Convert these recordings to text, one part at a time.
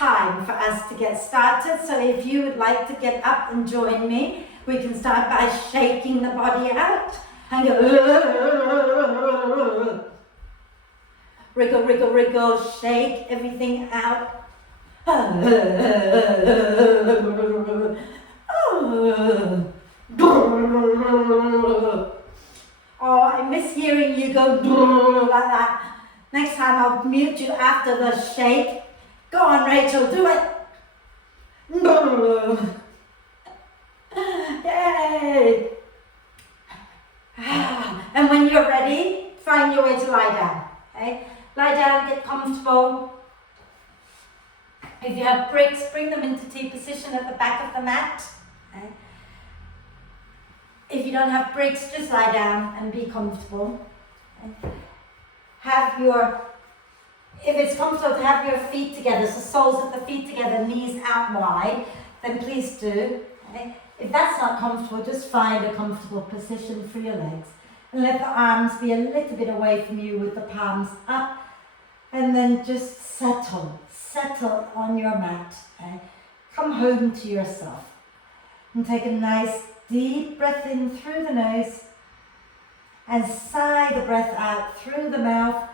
time for us to get started. So if you would like to get up and join me, we can start by shaking the body out and go wriggle, wriggle, wriggle, shake everything out. Oh, I miss hearing you go like that. Next time I'll mute you after the shake. Go on, Rachel, do it. Yay! And when you're ready, find your way to lie down. Okay? Lie down, get comfortable. If you have bricks, bring them into T position at the back of the mat. Okay? If you don't have bricks, just lie down and be comfortable. Okay? If it's comfortable to have your feet together, so soles of the feet together, knees out wide, then please do. Okay? If that's not comfortable, just find a comfortable position for your legs. And let the arms be a little bit away from you with the palms up. And then just settle on your mat. Okay? Come home to yourself. And take a nice deep breath in through the nose. And sigh the breath out through the mouth.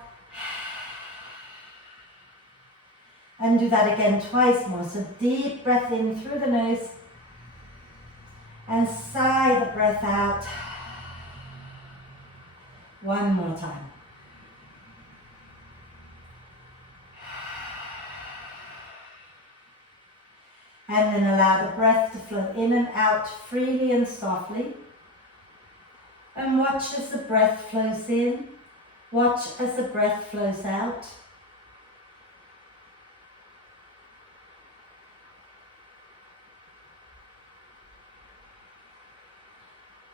And do that again twice more. So deep breath in through the nose. And sigh the breath out. One more time. And then allow the breath to flow in and out freely and softly. And watch as the breath flows in. Watch as the breath flows out.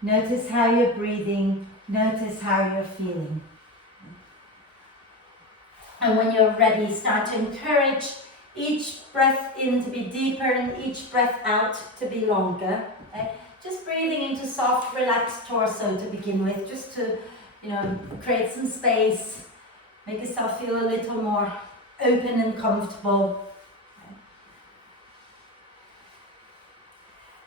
Notice how you're breathing. Notice how you're feeling. And when you're ready, start to encourage each breath in to be deeper and each breath out to be longer. Okay? Just breathing into soft, relaxed torso to begin with, just to, create some space, make yourself feel a little more open and comfortable. Okay?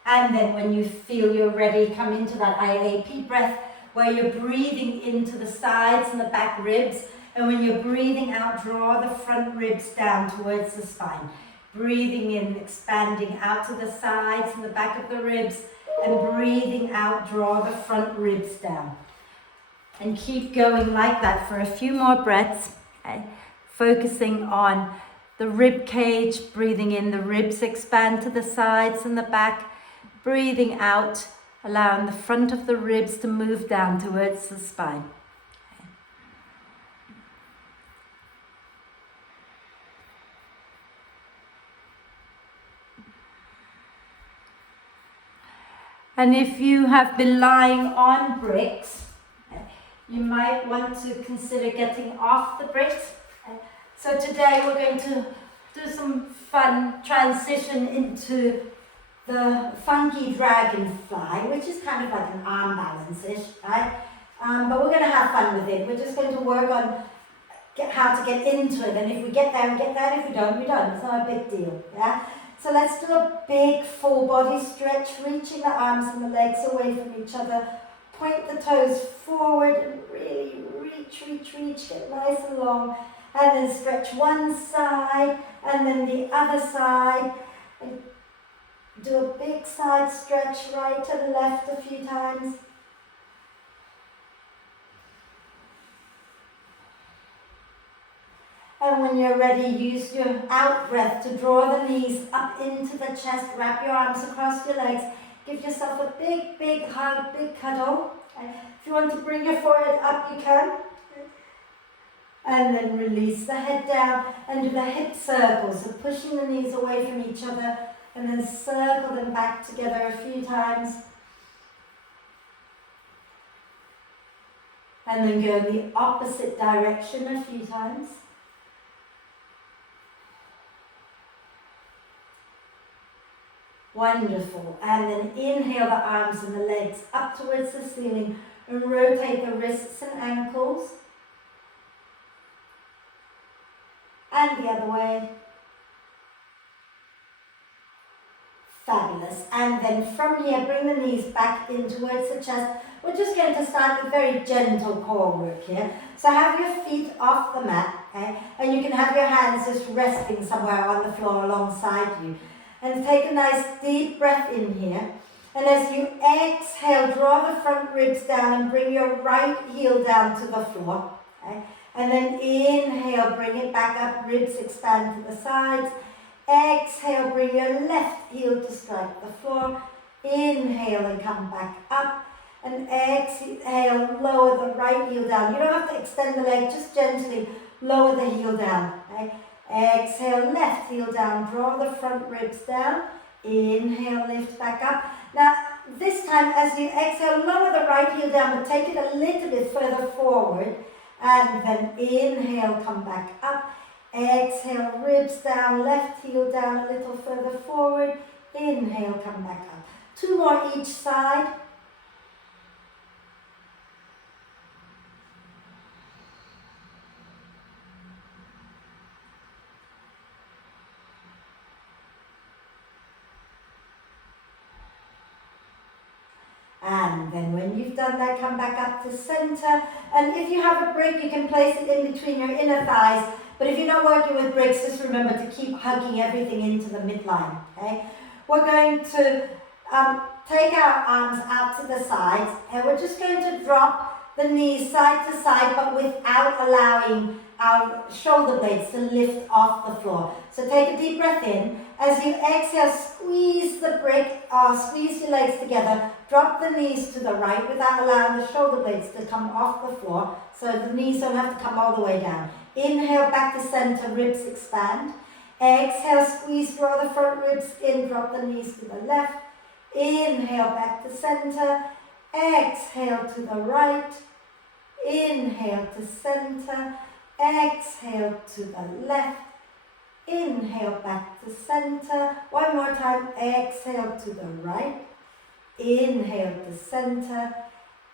And then when you feel you're ready, come into that IAP breath where you're breathing into the sides and the back ribs. And when you're breathing out, draw the front ribs down towards the spine. Breathing in, expanding out to the sides and the back of the ribs. And breathing out, draw the front ribs down. And keep going like that for a few more breaths. Okay? Focusing on the rib cage, breathing in, the ribs expand to the sides and the back. Breathing out, allowing the front of the ribs to move down towards the spine. And if you have been lying on bricks, you might want to consider getting off the bricks. So today we're going to do some fun transition into the funky dragonfly, which is kind of like an arm balance-ish, right? But we're going to have fun with it. We're just going to work on how to get into it. And if we get there, we get there. If we don't, we don't. It's not a big deal, yeah? So let's do a big full body stretch, reaching the arms and the legs away from each other. Point the toes forward and really reach, get nice and long. And then stretch one side and then the other side. And do a big side stretch, right and left a few times. And when you're ready, use your out breath to draw the knees up into the chest. Wrap your arms across your legs. Give yourself a big, big hug, big cuddle. If you want to bring your forehead up, you can. And then release the head down and do the hip circles. So pushing the knees away from each other and then circle them back together a few times. And then go in the opposite direction a few times. Wonderful. And then inhale the arms and the legs up towards the ceiling and rotate the wrists and ankles. And the other way. Fabulous. And then from here, bring the knees back in towards the chest. We're just going to start with very gentle core work here. So have your feet off the mat, okay? And you can have your hands just resting somewhere on the floor alongside you. And take a nice deep breath in here. And as you exhale, draw the front ribs down and bring your right heel down to the floor. Okay? And then inhale, bring it back up, ribs expand to the sides. Exhale, bring your left heel to strike the floor. Inhale and come back up. And exhale, lower the right heel down. You don't have to extend the leg, just gently lower the heel down. Okay? Exhale, left heel down, draw the front ribs down. Inhale, lift back up. Now, this time as you exhale, lower the right heel down, but take it a little bit further forward. And then inhale, come back up. Exhale, ribs down, left heel down a little further forward. Inhale, come back up. 2 more each side. And then when you've done that, come back up to center. And if you have a brick, you can place it in between your inner thighs. But if you're not working with bricks, just remember to keep hugging everything into the midline, okay? We're going to take our arms out to the sides, and we're just going to drop the knees side to side, but without allowing our shoulder blades to lift off the floor. So take a deep breath in. As you exhale, squeeze the brick, or squeeze your legs together. Drop the knees to the right without allowing the shoulder blades to come off the floor, so the knees don't have to come all the way down. Inhale, back to center, ribs expand. Exhale, squeeze, draw the front ribs in, drop the knees to the left. Inhale, back to center. Exhale to the right. Inhale to center. Exhale to the left. Inhale, back to center. One more time. Exhale to the right. Inhale to center.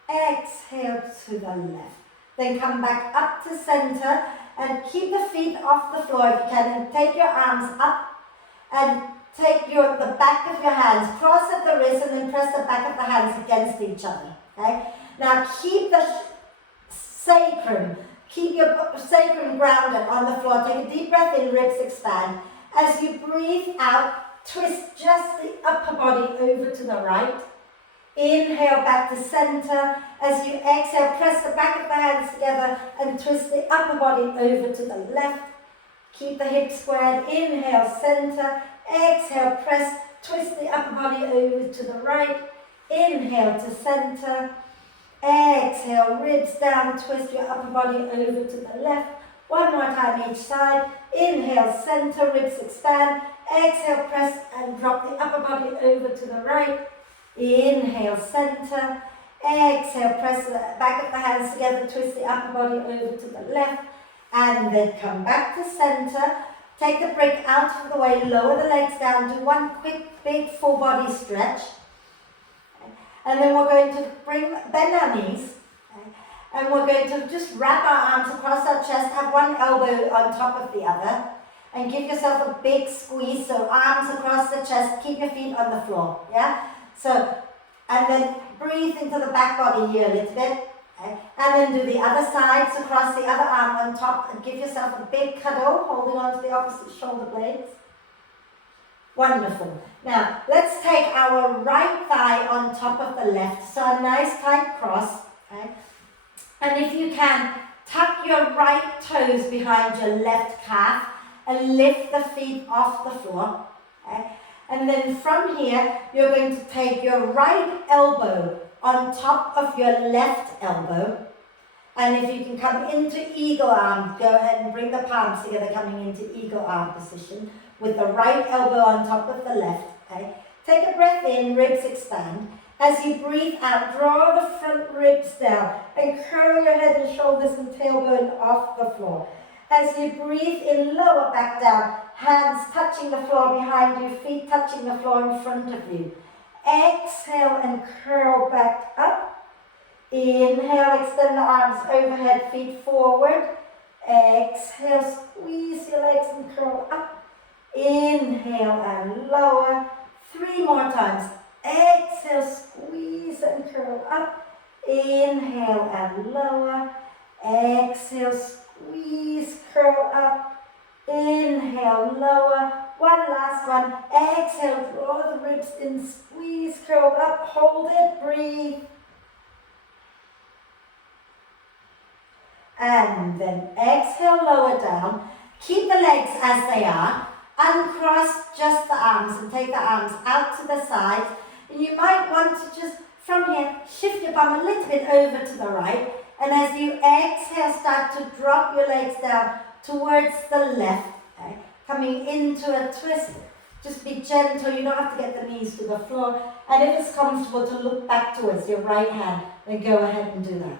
Exhale to the left. Then come back up to center and keep the feet off the floor if you can, and take your arms up and take the back of your hands, cross at the wrist, and then press the back of the hands against each other. Okay? Now keep the sacrum, keep your sacrum grounded on the floor. Take a deep breath in, ribs expand. As you breathe out, twist just the upper body over to the right. Inhale, back to center. As you exhale, press the back of the hands together and twist the upper body over to the left. Keep the hips squared. Inhale, center. Exhale, press, twist the upper body over to the right. Inhale to center. Exhale, ribs down, twist your upper body over to the left. One more time each side. Inhale, center, ribs expand. Exhale, press and drop the upper body over to the right. Inhale, center. Exhale, press the back of the hands together, twist the upper body over to the left. And then come back to center. Take the brick out of the way, lower the legs down, do one quick, big, full body stretch. And then we're going to bend our knees. And we're going to just wrap our arms across our chest, have one elbow on top of the other. And give yourself a big squeeze, so arms across the chest, keep your feet on the floor, yeah? So, and then breathe into the back body here a little bit. Okay? And then do the other sides, across the other arm on top, and give yourself a big cuddle, holding on to the opposite shoulder blades. Wonderful. Now, let's take our right thigh on top of the left, so a nice tight cross. Okay? And if you can, tuck your right toes behind your left calf and lift the feet off the floor. Okay? And then from here, you're going to take your right elbow on top of your left elbow. And if you can come into eagle arm, go ahead and bring the palms together, coming into eagle arm position with the right elbow on top of the left. Okay? Take a breath in, ribs expand. As you breathe out, draw the front ribs down and curl your head and shoulders and tailbone off the floor. As you breathe in, lower back down, hands touching the floor behind you, feet touching the floor in front of you. Exhale and curl back up. Inhale, extend the arms overhead, feet forward. Exhale, squeeze your legs and curl up. Inhale and lower. 3 more times. Exhale, squeeze and curl up. Inhale and lower. Exhale, squeeze, curl up. Inhale, lower. One last one. Exhale, draw the ribs in, squeeze, curl up. Hold it, breathe. And then exhale, lower down. Keep the legs as they are. Uncross just the arms and take the arms out to the side. And you might want to just, from here, shift your bum a little bit over to the right. And as you exhale, start to drop your legs down towards the left. Okay? Coming into a twist. Just be gentle. You don't have to get the knees to the floor. And if it's comfortable to look back towards your right hand, then go ahead and do that.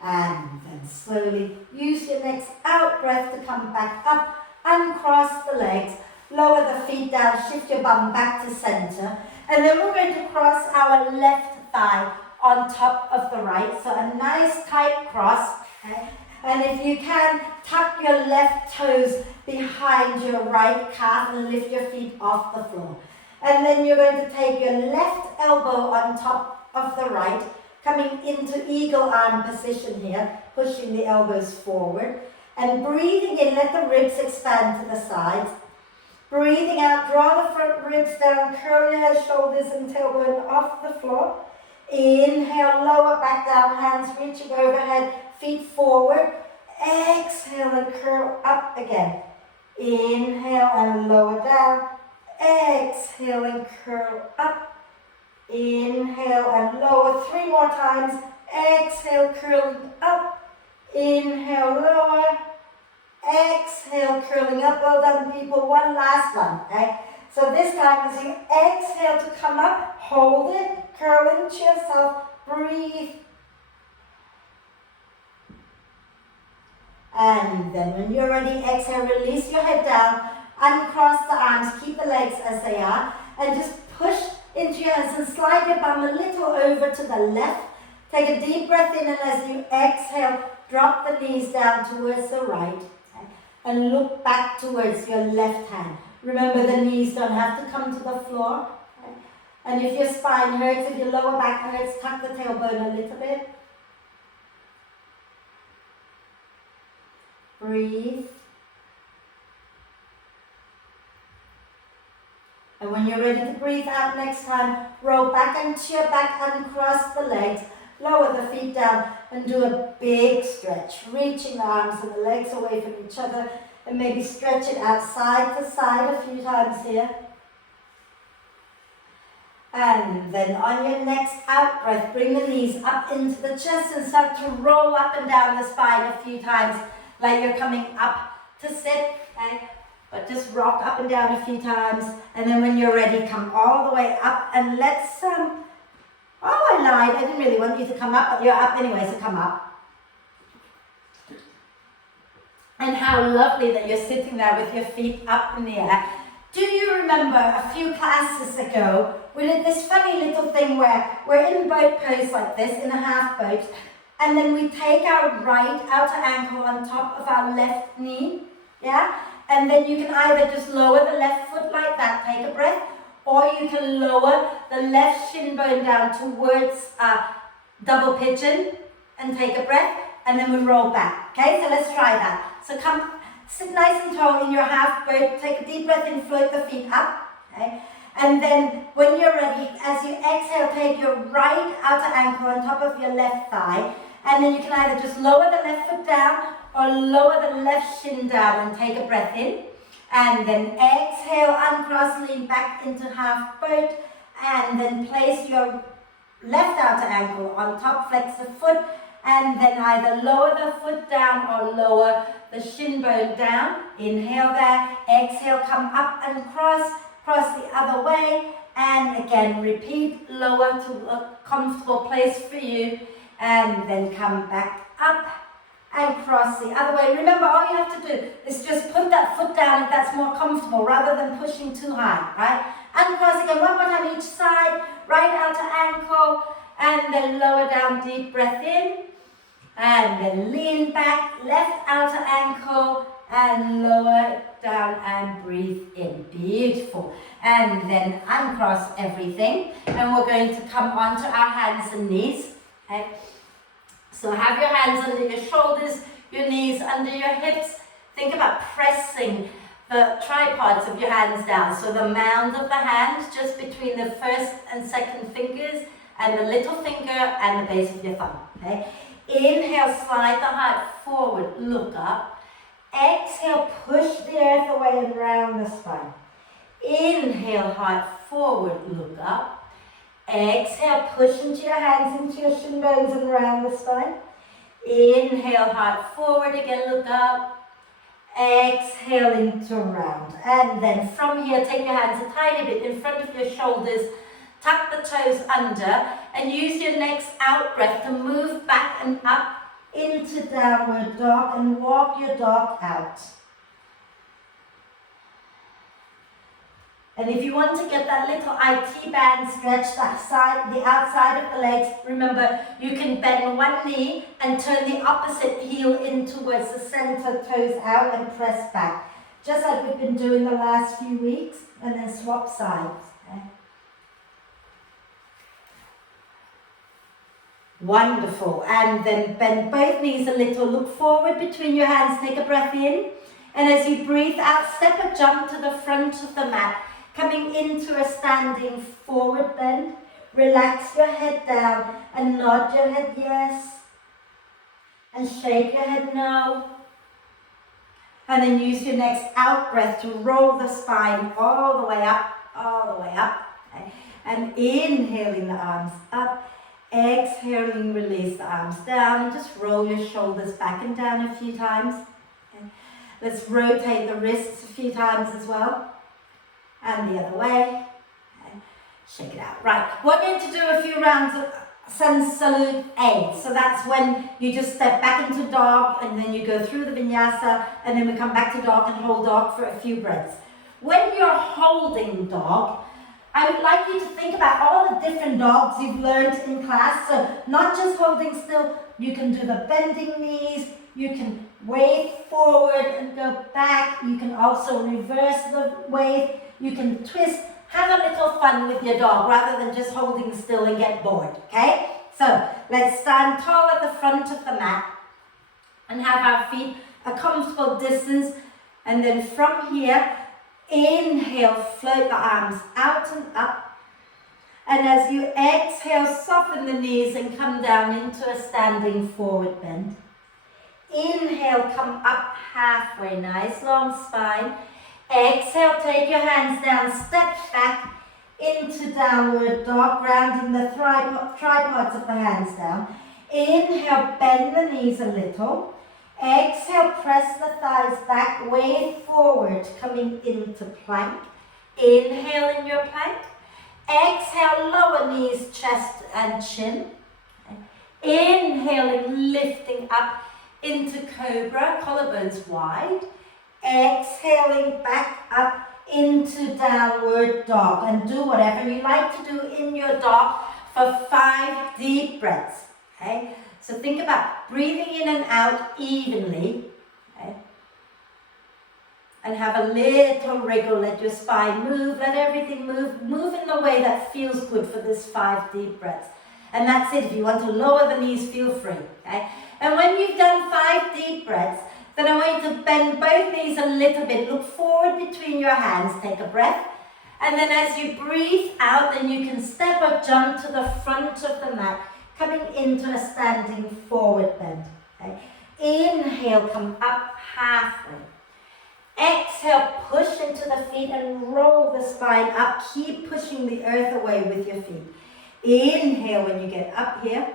And then slowly use your next out breath to come back up, uncross the legs, lower the feet down, shift your bum back to center, and then we're going to cross our left thigh on top of the right, so a nice tight cross, okay? And if you can, tuck your left toes behind your right calf and lift your feet off the floor. And then you're going to take your left elbow on top of the right, coming into eagle arm position here, pushing the elbows forward. And breathing in, let the ribs expand to the sides. Breathing out, draw the front ribs down, curl your head, shoulders and tailbone off the floor. Inhale, lower back down, hands reaching overhead, feet forward. Exhale and curl up again. Inhale and lower down. Exhale and curl up. Inhale and lower 3 more times. Exhale, curling up. Inhale, lower. Exhale, curling up. Well done, people. One last one. Okay? So this time, as you exhale to come up, hold it, curl into yourself, breathe. And then when you're ready, exhale, release your head down, uncross the arms, keep the legs as they are, and just push into your hands and slide your bum a little over to the left. Take a deep breath in, and as you exhale, drop the knees down towards the right, okay? And look back towards your left hand. Remember, the knees don't have to come to the floor. Okay? And if your spine hurts, if your lower back hurts, tuck the tailbone a little bit. Breathe. And when you're ready to breathe out next time, roll back onto your back, uncross the legs, lower the feet down, and do a big stretch, reaching the arms and the legs away from each other, and maybe stretch it out side to side a few times here. And then on your next out breath, bring the knees up into the chest and start to roll up and down the spine a few times, like you're coming up to sit, okay? But just rock up and down a few times, and then when you're ready, come all the way up, and let's, oh, I lied, I didn't really want you to come up, but you're up anyway, so come up. And how lovely that you're sitting there with your feet up in the air. Do you remember a few classes ago, we did this funny little thing where we're in boat pose like this, in a half boat, and then we take our right outer ankle on top of our left knee, yeah? And then you can either just lower the left foot like that, take a breath, or you can lower the left shin bone down towards double pigeon and take a breath, and then we roll back. Okay, so let's try that. So come, sit nice and tall in your half boat, take a deep breath in, float the feet up. Okay, and then when you're ready, as you exhale, take your right outer ankle on top of your left thigh, and then you can either just lower the left foot down or lower the left shin down and take a breath in. And then exhale, uncross, lean back into half boat, and then place your left outer ankle on top, flex the foot, and then either lower the foot down or lower the shin bone down. Inhale there, exhale, come up and cross the other way, and again repeat, lower to a comfortable place for you, and then come back up and cross the other way. Remember, all you have to do is just put that foot down if that's more comfortable, rather than pushing too high, right? And cross again, one more time each side, right outer ankle, and then lower down, deep breath in, and then lean back, left outer ankle, and lower it down and breathe in. Beautiful. And then uncross everything, and we're going to come onto our hands and knees. Okay? So have your hands under your shoulders, your knees under your hips. Think about pressing the tripods of your hands down. So the mound of the hand just between the first and second fingers, and the little finger and the base of your thumb. Okay? Inhale, slide the heart forward, look up. Exhale, push the earth away and round the spine. Inhale, heart forward, look up. Exhale, push into your hands, into your shin bones and round the spine. Inhale, heart forward again, look up. Exhale into round. And then from here, take your hands a tiny bit in front of your shoulders. Tuck the toes under and use your next out breath to move back and up into downward dog and walk your dog out. And if you want to get that little IT band stretch, the outside of the legs, remember you can bend one knee and turn the opposite heel in towards the center, toes out and press back. Just like we've been doing the last few weeks, and then swap sides. Okay? Wonderful. And then bend both knees a little, look forward between your hands, take a breath in. And as you breathe out, step a jump to the front of the mat. Coming into a standing forward bend, relax your head down and nod your head yes, and shake your head no. And then use your next out breath to roll the spine all the way up, okay? And inhaling the arms up, exhaling, release the arms down, and just roll your shoulders back and down a few times. Okay? Let's rotate the wrists a few times as well. And the other way. Okay. Shake it out. Right, we're going to do a few rounds of Sun Salute 8. So that's when you just step back into dog and then you go through the vinyasa and then we come back to dog and hold dog for a few breaths. When you're holding dog, I would like you to think about all the different dogs you've learned in class. So not just holding still, you can do the bending knees, you can wave forward and go back, you can also reverse the wave. You can twist, have a little fun with your dog rather than just holding still and get bored, okay? So let's stand tall at the front of the mat and have our feet a comfortable distance. And then from here, inhale, float the arms out and up. And as you exhale, soften the knees and come down into a standing forward bend. Inhale, come up halfway, nice long spine. Exhale, take your hands down, step back into downward dog, grounding the tripods of the hands down. Inhale, bend the knees a little. Exhale, press the thighs back, wave forward, coming into plank. Inhale in your plank. Exhale, lower knees, chest and chin. Inhaling, lifting up into cobra, collarbones wide. Exhaling back up into downward dog, and do whatever you like to do in your dog for 5 deep breaths. Okay, so think about breathing in and out evenly, okay? And have a little wriggle, let your spine move, let everything move in the way that feels good for this 5 deep breaths. And that's it. If you want to lower the knees, feel free. Okay? And when you've done 5 deep breaths, then I want you to bend both knees a little bit. Look forward between your hands. Take a breath. And then as you breathe out, then you can step or jump to the front of the mat, coming into a standing forward bend. Okay? Inhale, come up halfway. Exhale, push into the feet and roll the spine up. Keep pushing the earth away with your feet. Inhale when you get up here.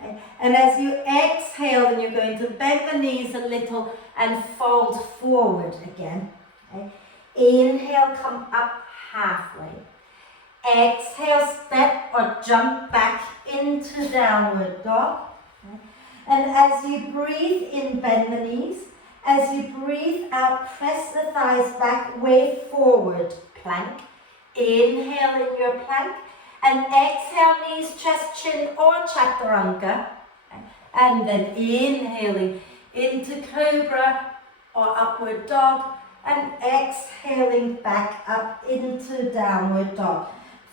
Okay. And as you exhale, then you're going to bend the knees a little and fold forward again. Okay. Inhale, come up halfway. Exhale, step or jump back into downward dog. Okay. And as you breathe in, bend the knees. As you breathe out, press the thighs back, wave forward, plank. Inhale in your plank. And exhale, knees, chest, chin, or chaturanga. And then inhaling into cobra, or upward dog, and exhaling back up into downward dog.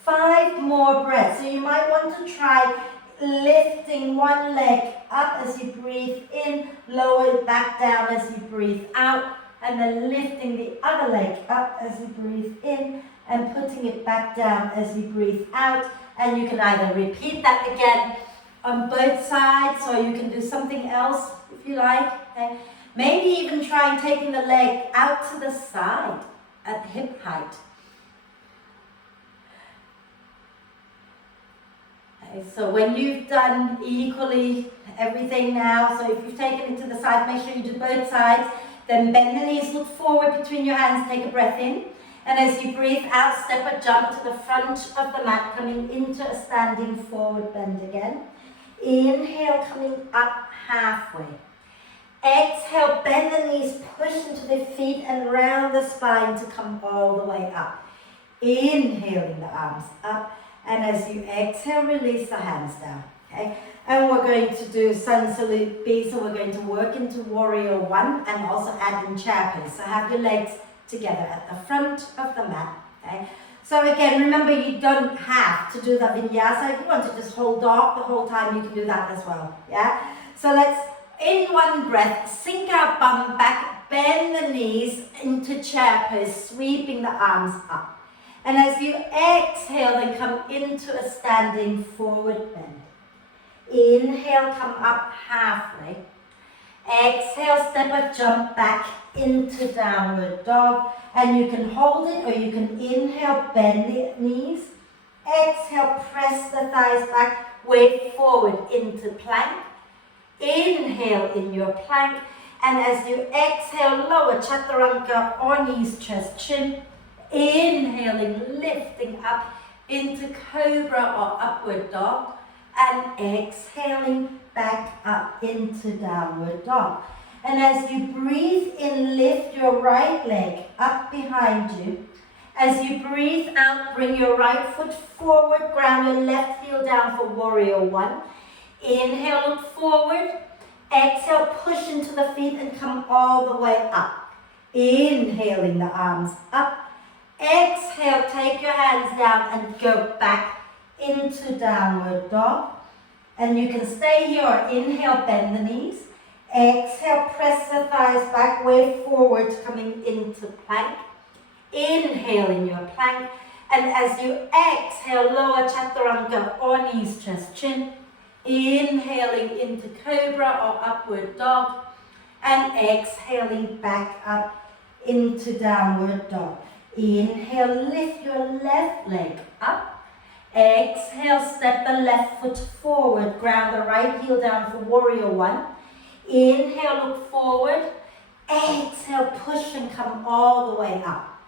5 more breaths. So you might want to try lifting one leg up as you breathe in, lower it back down as you breathe out, and then lifting the other leg up as you breathe in and putting it back down as you breathe out. And you can either repeat that again on both sides, or you can do something else if you like. Okay? Maybe even try taking the leg out to the side at hip height. Okay, so when you've done equally everything now, so if you've taken it to the side, make sure you do both sides. Then bend the knees, look forward between your hands, take a breath in. And as you breathe out, step or jump to the front of the mat, coming into a standing forward bend again. Inhale, coming up halfway. Exhale, bend the knees, push into the feet and round the spine to come all the way up. Inhaling the arms up. And as you exhale, release the hands down. Okay? And we're going to do Sun Salute B, so we're going to work into Warrior 1 and also add in chair pose. So have your legs together at the front of the mat. Okay? So again, remember you don't have to do the vinyasa. If you want to just hold dog the whole time, you can do that as well. Yeah? So let's, in one breath, sink our bum back, bend the knees into chair pose, sweeping the arms up. And as you exhale, then come into a standing forward bend. Inhale, come up halfway. Exhale, step or jump back into downward dog. And you can hold it or you can inhale, bend the knees. Exhale, press the thighs back, wave forward into plank. Inhale in your plank. And as you exhale, lower chaturanga or knees, chest, chin. Inhaling, lifting up into cobra or upward dog. And exhaling back up into downward dog. And as you breathe in, lift your right leg up behind you. As you breathe out, bring your right foot forward, ground your left heel down for Warrior 1. Inhale, look forward. Exhale, push into the feet and come all the way up. Inhaling the arms up. Exhale, take your hands down and go back into downward dog. And you can stay here. Inhale, bend the knees. Exhale, press the thighs back, wave forward, coming into plank. Inhale in your plank. And as you exhale, lower chaturanga or knees, chest, chin. Inhaling into cobra or upward dog. And exhaling back up into downward dog. Inhale, lift your left leg up. Exhale, step the left foot forward, ground the right heel down for Warrior 1. Inhale, look forward. Exhale, push and come all the way up.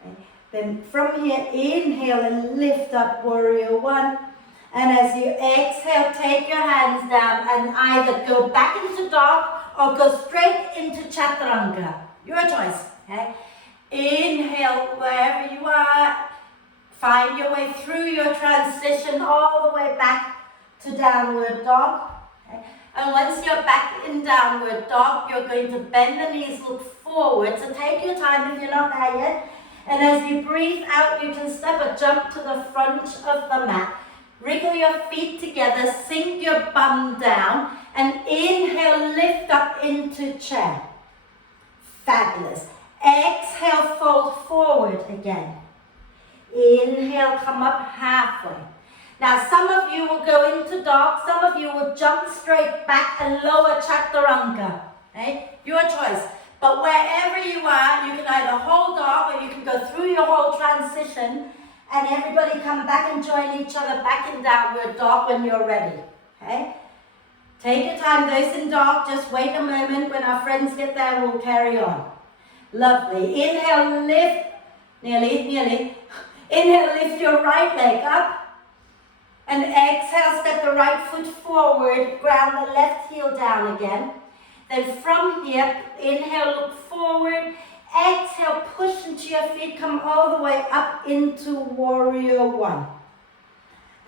Okay. Then from here, inhale and lift up Warrior 1. And as you exhale, take your hands down and either go back into dog or go straight into chaturanga. Your choice. Okay? Inhale wherever you are. Find your way through your transition all the way back to downward dog. Okay? And once you're back in downward dog, you're going to bend the knees, look forward. So take your time if you're not there yet. And as you breathe out, you can step or jump to the front of the mat. Wriggle your feet together, sink your bum down, and inhale, lift up into chair. Fabulous. Exhale, fold forward again. Inhale, come up halfway. Now some of you will go into dog, some of you will jump straight back and lower chaturanga. Okay? Your choice. But wherever you are, you can either hold dog or you can go through your whole transition and everybody come back and join each other back in downward dog when you're ready. Okay? Take your time. Those in dog, just wait a moment. When our friends get there, we'll carry on. Lovely. Inhale, lift. Nearly. Inhale, lift your right leg up. And exhale, step the right foot forward. Ground the left heel down again. Then from here, inhale, look forward. Exhale, push into your feet. Come all the way up into Warrior 1.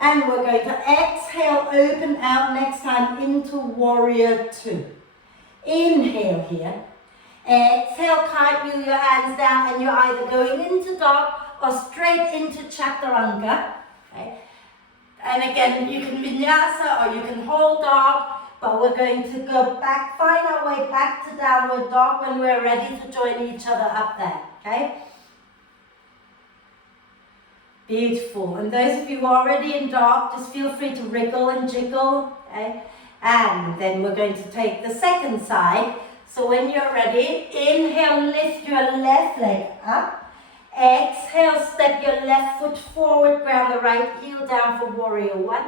And we're going to exhale, open out next time into Warrior 2. Inhale here. Exhale, cartwheel your hands down, and you're either going into dog or straight into chaturanga. Okay? And again, you can vinyasa or you can hold dog, but we're going to go back, find our way back to downward dog when we're ready to join each other up there. Okay? Beautiful. And those of you who are already in dog, just feel free to wriggle and jiggle. Okay? And then we're going to take the second side. So when you're ready, inhale, lift your left leg up. Exhale, step your left foot forward, ground the right heel down for warrior one.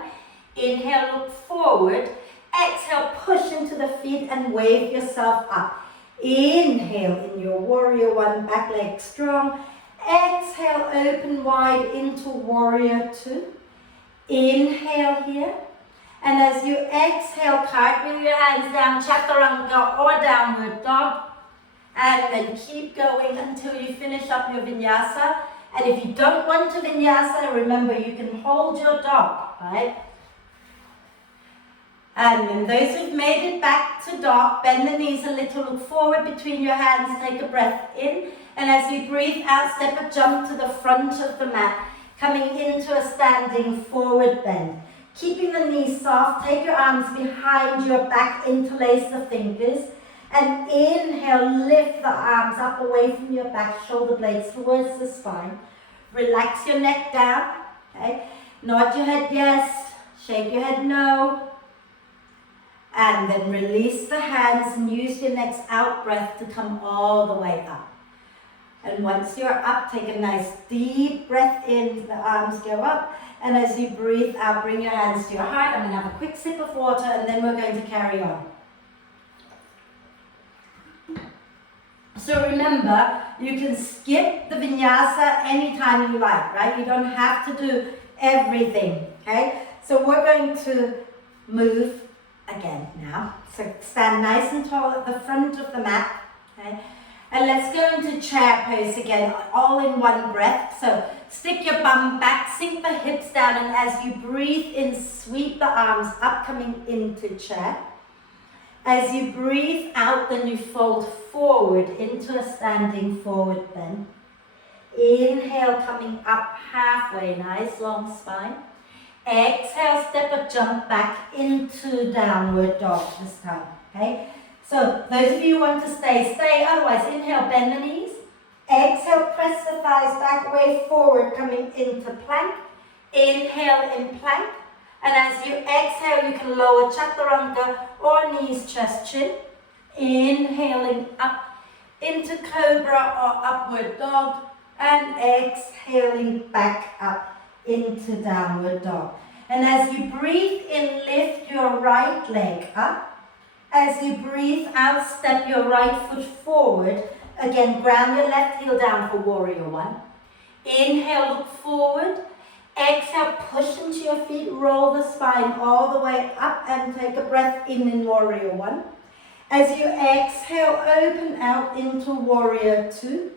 Inhale, look forward. Exhale, push into the feet and wave yourself up. Inhale in your warrior one, back leg strong. Exhale, open wide into warrior two. Inhale here. And as you exhale, cartwheel your hands down, chaturanga or downward dog. And then keep going until you finish up your vinyasa. And if you don't want to vinyasa, remember you can hold your dog, right? And then those who've made it back to dog, bend the knees a little, look forward between your hands, take a breath in. And as you breathe out, step a jump to the front of the mat, coming into a standing forward bend. Keeping the knees soft, take your arms behind your back, interlace the fingers. And inhale, lift the arms up away from your back, shoulder blades towards the spine. Relax your neck down, okay? Nod your head yes, shake your head no. And then release the hands and use your next out breath to come all the way up. And once you're up, take a nice deep breath in, the arms go up. And as you breathe out, bring your hands to your heart. I'm going to have a quick sip of water and then we're going to carry on. So remember, you can skip the vinyasa anytime you like, right? You don't have to do everything, okay? So we're going to move again now. So stand nice and tall at the front of the mat, okay? And let's go into chair pose again, all in one breath. So stick your bum back, sink the hips down, and as you breathe in, sweep the arms up, coming into chair. As you breathe out, then you fold forward into a standing forward bend. Inhale, coming up halfway, nice long spine. Exhale, step a jump back into downward dog this time, okay? So those of you who want to stay, stay. Otherwise, inhale, bend the knees. Exhale, press the thighs back, way forward, coming into plank. Inhale in plank. And as you exhale, you can lower chaturanga or knees, chest, chin. Inhaling up into cobra or upward dog. And exhaling back up into downward dog. And as you breathe in, lift your right leg up. As you breathe out, step your right foot forward. Again, ground your left heel down for warrior one. Inhale, look forward. Exhale, push into your feet, roll the spine all the way up and take a breath in warrior one. As you exhale, open out into warrior two.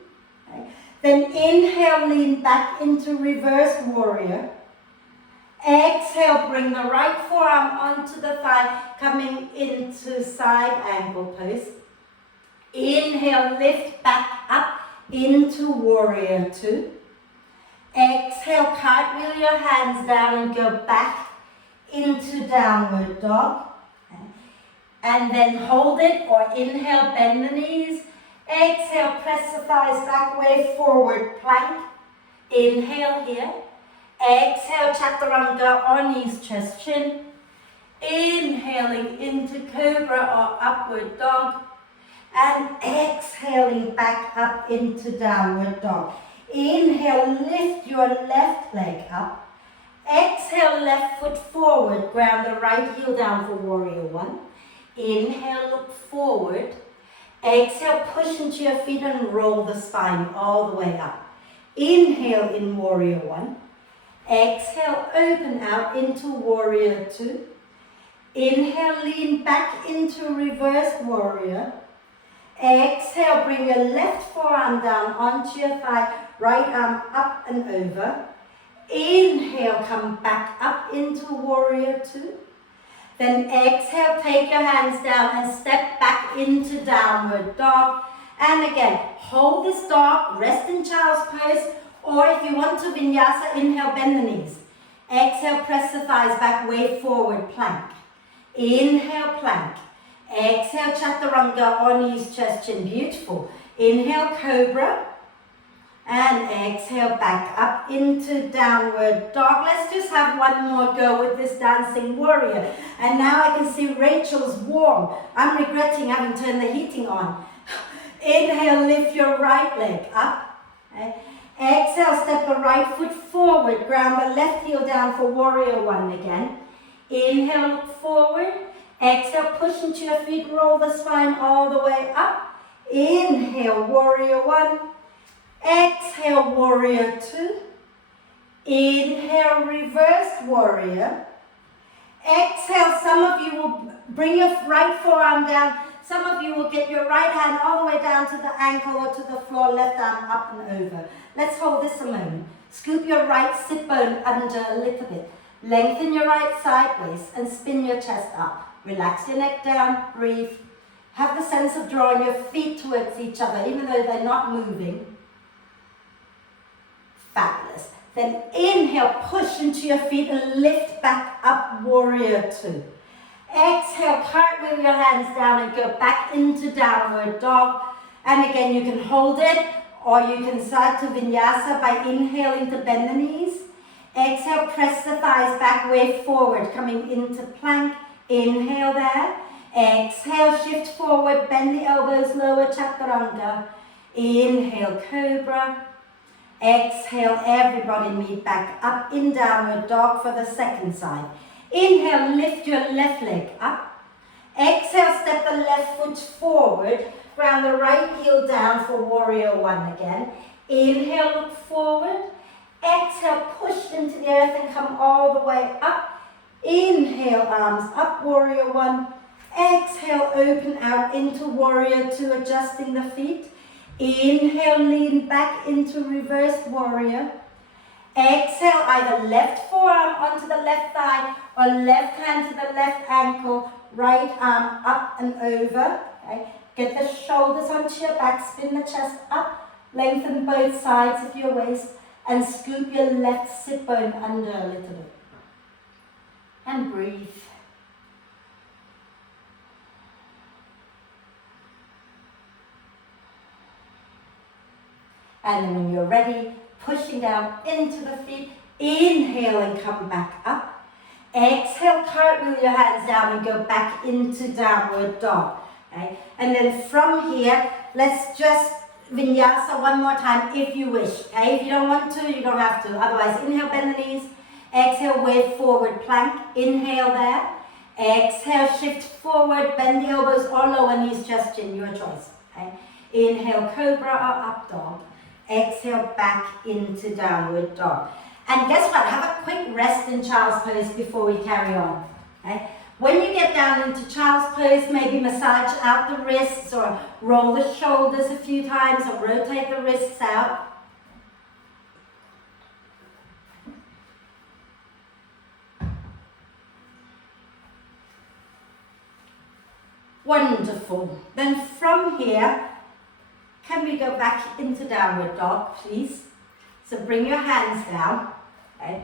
Okay. Then inhale, lean back into reverse warrior. Exhale, bring the right forearm onto the thigh, coming into side angle pose. Inhale, lift back up into warrior two. Exhale, cartwheel your hands down and go back into downward dog. And then hold it, or inhale, bend the knees. Exhale, press the thighs back, way forward, plank. Inhale here. Exhale, chaturanga or knees, chest, chin. Inhaling into cobra or upward dog. And exhaling back up into downward dog. Inhale, lift your left leg up. Exhale, left foot forward, ground the right heel down for warrior one. Inhale, look forward. Exhale, push into your feet and roll the spine all the way up. Inhale in warrior one. Exhale, open out into warrior two. Inhale, lean back into reverse warrior. Exhale, bring your left forearm down onto your thigh, right arm up and over. Inhale, come back up into warrior two. Then exhale, take your hands down and step back into downward dog. And again, hold this dog, rest in child's pose, or if you want to vinyasa, inhale, bend the knees. Exhale, press the thighs back, wave forward, plank. Inhale, plank. Exhale, chaturanga, or knees, chest, chin, beautiful. Inhale, cobra. And exhale, back up into downward dog. Let's just have one more go with this dancing warrior. And now I can see Rachel's warm. I'm regretting having turned the heating on. Inhale, lift your right leg up. Okay. Exhale, step the right foot forward. Ground the left heel down for warrior one again. Inhale, look forward. Exhale, push into your feet. Roll the spine all the way up. Inhale, warrior one. Exhale, warrior two. Inhale, reverse warrior. Exhale, some of you will bring your right forearm down. Some of you will get your right hand all the way down to the ankle or to the floor, left arm up and over. Let's hold this a moment. Scoop your right sit bone under a little bit. Lengthen your right sideways and spin your chest up. Relax your neck down, breathe. Have the sense of drawing your feet towards each other, even though they're not moving. Fabulous. Then inhale, push into your feet and lift back up, warrior two. Exhale, cartwheel your hands down and go back into downward dog. And again, you can hold it or you can start to vinyasa by inhaling to bend the knees. Exhale, press the thighs back, wave forward, coming into plank. Inhale there. Exhale, shift forward, bend the elbows, lower chaturanga. Inhale, cobra. Exhale, everybody meet back up in downward dog for the second side. Inhale, lift your left leg up. Exhale, step the left foot forward. Ground the right heel down for warrior one again. Inhale, look forward. Exhale, push into the earth and come all the way up. Inhale, arms up, warrior one. Exhale, open out into warrior two, adjusting the feet. Inhale, lean back into reverse warrior. Exhale, either left forearm onto the left thigh or left hand to the left ankle, right arm up and over. Okay. Get the shoulders onto your back, spin the chest up, lengthen both sides of your waist, and scoop your left sit bone under a little bit. And breathe. And then when you're ready, pushing down into the feet, inhale and come back up. Exhale, cartwheel your hands down and go back into downward dog. Okay? And then from here, let's just vinyasa one more time if you wish. Okay? If you don't want to, you don't have to. Otherwise, inhale, bend the knees. Exhale, wave forward, plank. Inhale there. Exhale, shift forward, bend the elbows or lower knees, chest, chin, your choice. Okay? Inhale, cobra or up dog. Exhale, back into downward dog. And guess what? Have a quick rest in child's pose before we carry on. Okay? When you get down into child's pose, maybe massage out the wrists or roll the shoulders a few times or rotate the wrists out. Wonderful. Then from here, can we go back into downward dog, please? So bring your hands down. Okay?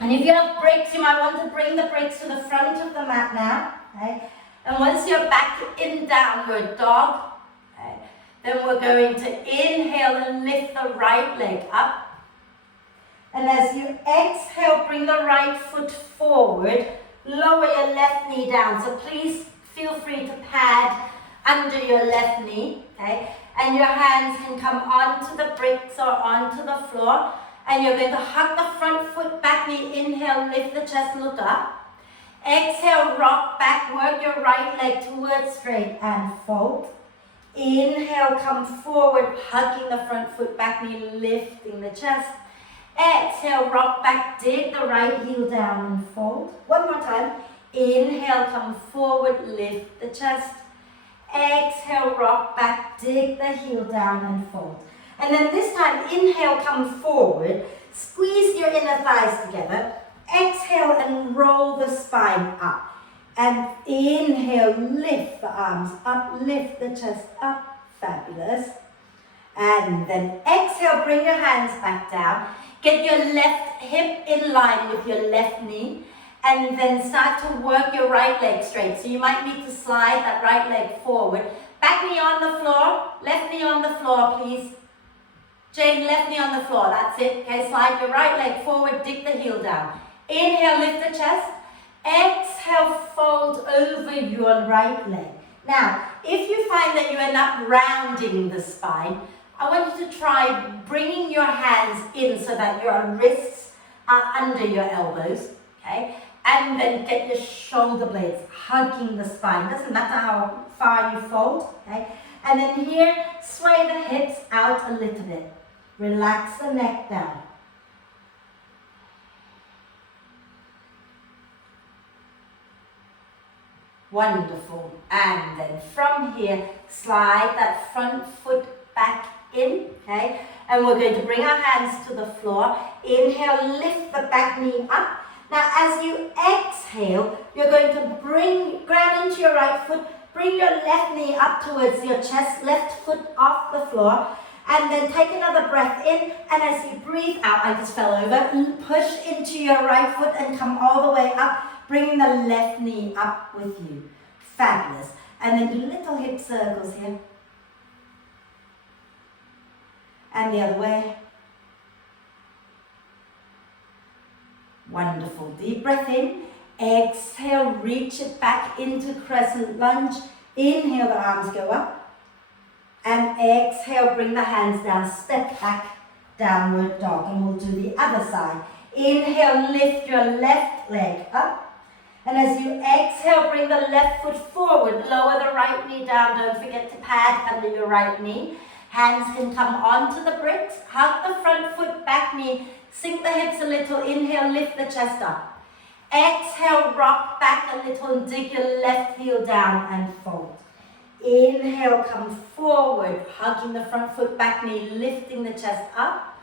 And if you have breaks, you might want to bring the breaks to the front of the mat now. Okay? And once you're back in downward dog, okay, then we're going to inhale and lift the right leg up. And as you exhale, bring the right foot forward, lower your left knee down. So please feel free to pad under your left knee, okay? And your hands can come onto the bricks or onto the floor. And you're going to hug the front foot back knee. Inhale, lift the chest, look up. Exhale, rock back, work your right leg towards straight and fold. Inhale, come forward, hugging the front foot back knee, lifting the chest. Exhale, rock back, dig the right heel down and fold. One more time. Inhale, come forward, lift the chest. Exhale, rock back, dig the heel down and fold. And then this time, inhale, come forward, squeeze your inner thighs together. Exhale and roll the spine up. And inhale, lift the arms up, lift the chest up, Fabulous. And then exhale, bring your hands back down. Get your left hip in line with your left knee. And then start to work your right leg straight. So you might need to slide that right leg forward. Back knee on the floor, left knee on the floor, please. Jane, left knee on the floor, that's it. Okay, slide your right leg forward, dig the heel down. Inhale, lift the chest. Exhale, fold over your right leg. Now, if you find that you end up rounding the spine, I want you to try bringing your hands in so that your wrists are under your elbows, okay? And then get your shoulder blades hugging the spine. Doesn't matter how far you fold, okay? And then here, sway the hips out a little bit. Relax the neck down. Wonderful. And then from here, slide that front foot back in, okay? And we're going to bring our hands to the floor. Inhale, lift the back knee up. Now, as you exhale, you're going to ground into your right foot, bring your left knee up towards your chest, left foot off the floor, and then take another breath in, and as you breathe out, I just fell over, push into your right foot and come all the way up, bringing the left knee up with you. Fabulous. And then do little hip circles here. And the other way. Wonderful. Deep breath in. Exhale, reach it back into crescent lunge. Inhale, the arms go up. And exhale, bring the hands down. Step back, downward dog. And we'll do the other side. Inhale, lift your left leg up. And as you exhale, bring the left foot forward. Lower the right knee down. Don't forget to pad under your right knee. Hands can come onto the bricks. Hug the front foot, back knee. Sink the hips a little. Inhale, lift the chest up. Exhale, rock back a little and dig your left heel down and fold. Inhale, come forward, hugging the front foot, back knee, lifting the chest up.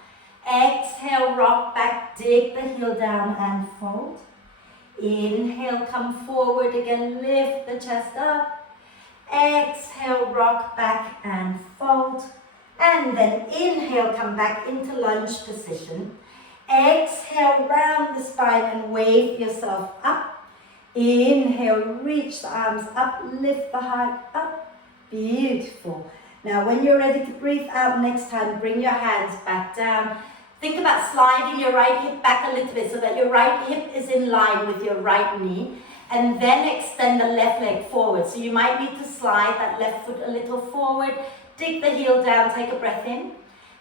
Exhale, rock back, dig the heel down and fold. Inhale, come forward again, lift the chest up. Exhale, rock back and fold. And then inhale, come back into lunge position. Exhale, round the spine and wave yourself up. Inhale, reach the arms up, lift the heart up. Beautiful. Now when you're ready to breathe out next time, bring your hands back down. Think about sliding your right hip back a little bit so that your right hip is in line with your right knee. And then extend the left leg forward. So you might need to slide that left foot a little forward. Dig the heel down, take a breath in.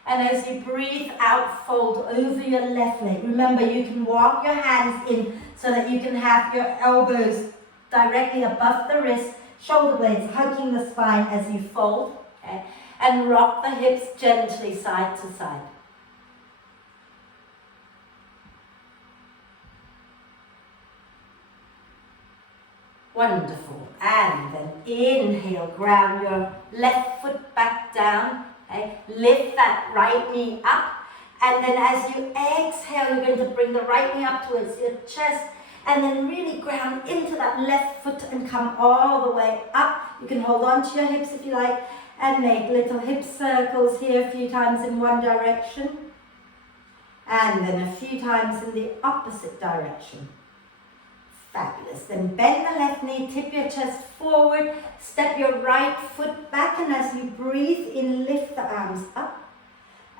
And as you breathe out, fold over your left leg. Remember, you can walk your hands in so that you can have your elbows directly above the wrist, shoulder blades hugging the spine as you fold. Okay? And rock the hips gently side to side. Wonderful. And then inhale, ground your left foot back down. Okay? Lift that right knee up. And then as you exhale, you're going to bring the right knee up towards your chest. And then really ground into that left foot and come all the way up. You can hold on to your hips if you like. And make little hip circles here a few times in one direction. And then a few times in the opposite direction. Fabulous. Then bend the left knee, tip your chest forward, step your right foot back, and as you breathe in, lift the arms up.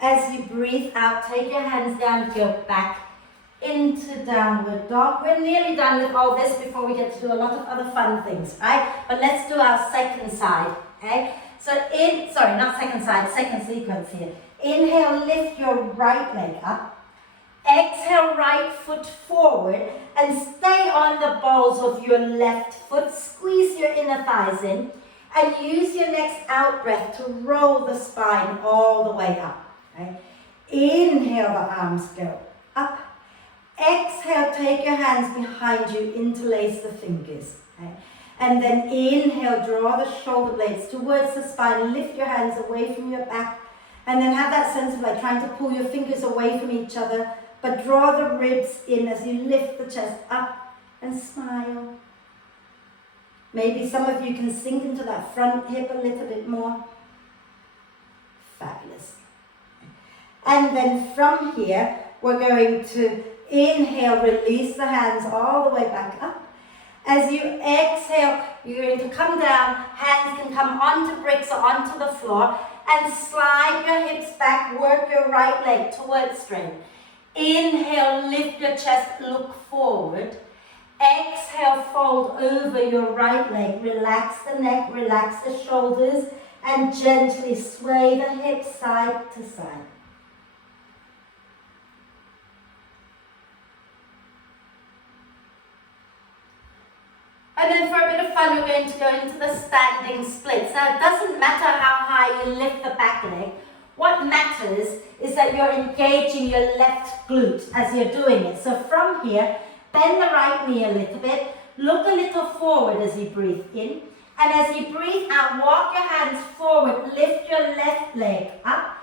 As you breathe out, take your hands down, go back into downward dog. We're nearly done with all this before we get to do a lot of other fun things, right? But let's do our second side, okay? So not second side, second sequence here. Inhale, lift your right leg up. Exhale, right foot forward and stay on the balls of your left foot. Squeeze your inner thighs in and use your next out breath to roll the spine all the way up. Okay? Inhale, the arms go up. Exhale, take your hands behind you, interlace the fingers. Okay? And then inhale, draw the shoulder blades towards the spine, lift your hands away from your back, and then have that sense of like trying to pull your fingers away from each other. But draw the ribs in as you lift the chest up and smile. Maybe some of you can sink into that front hip a little bit more. And then from here, we're going to inhale, release the hands all the way back up. As you exhale, you're going to come down, hands can come onto bricks or onto the floor, and slide your hips back, work your right leg towards straight. Inhale, lift your chest, look forward. Exhale, fold over your right leg, relax the neck, relax the shoulders, and gently sway the hips side to side. And then for a bit of fun, we're going to go into the standing splits. Now, it doesn't matter how high you lift the back leg. What matters is that you're engaging your left glute as you're doing it. So from here, bend the right knee a little bit, look a little forward as you breathe in. And as you breathe out, walk your hands forward, lift your left leg up.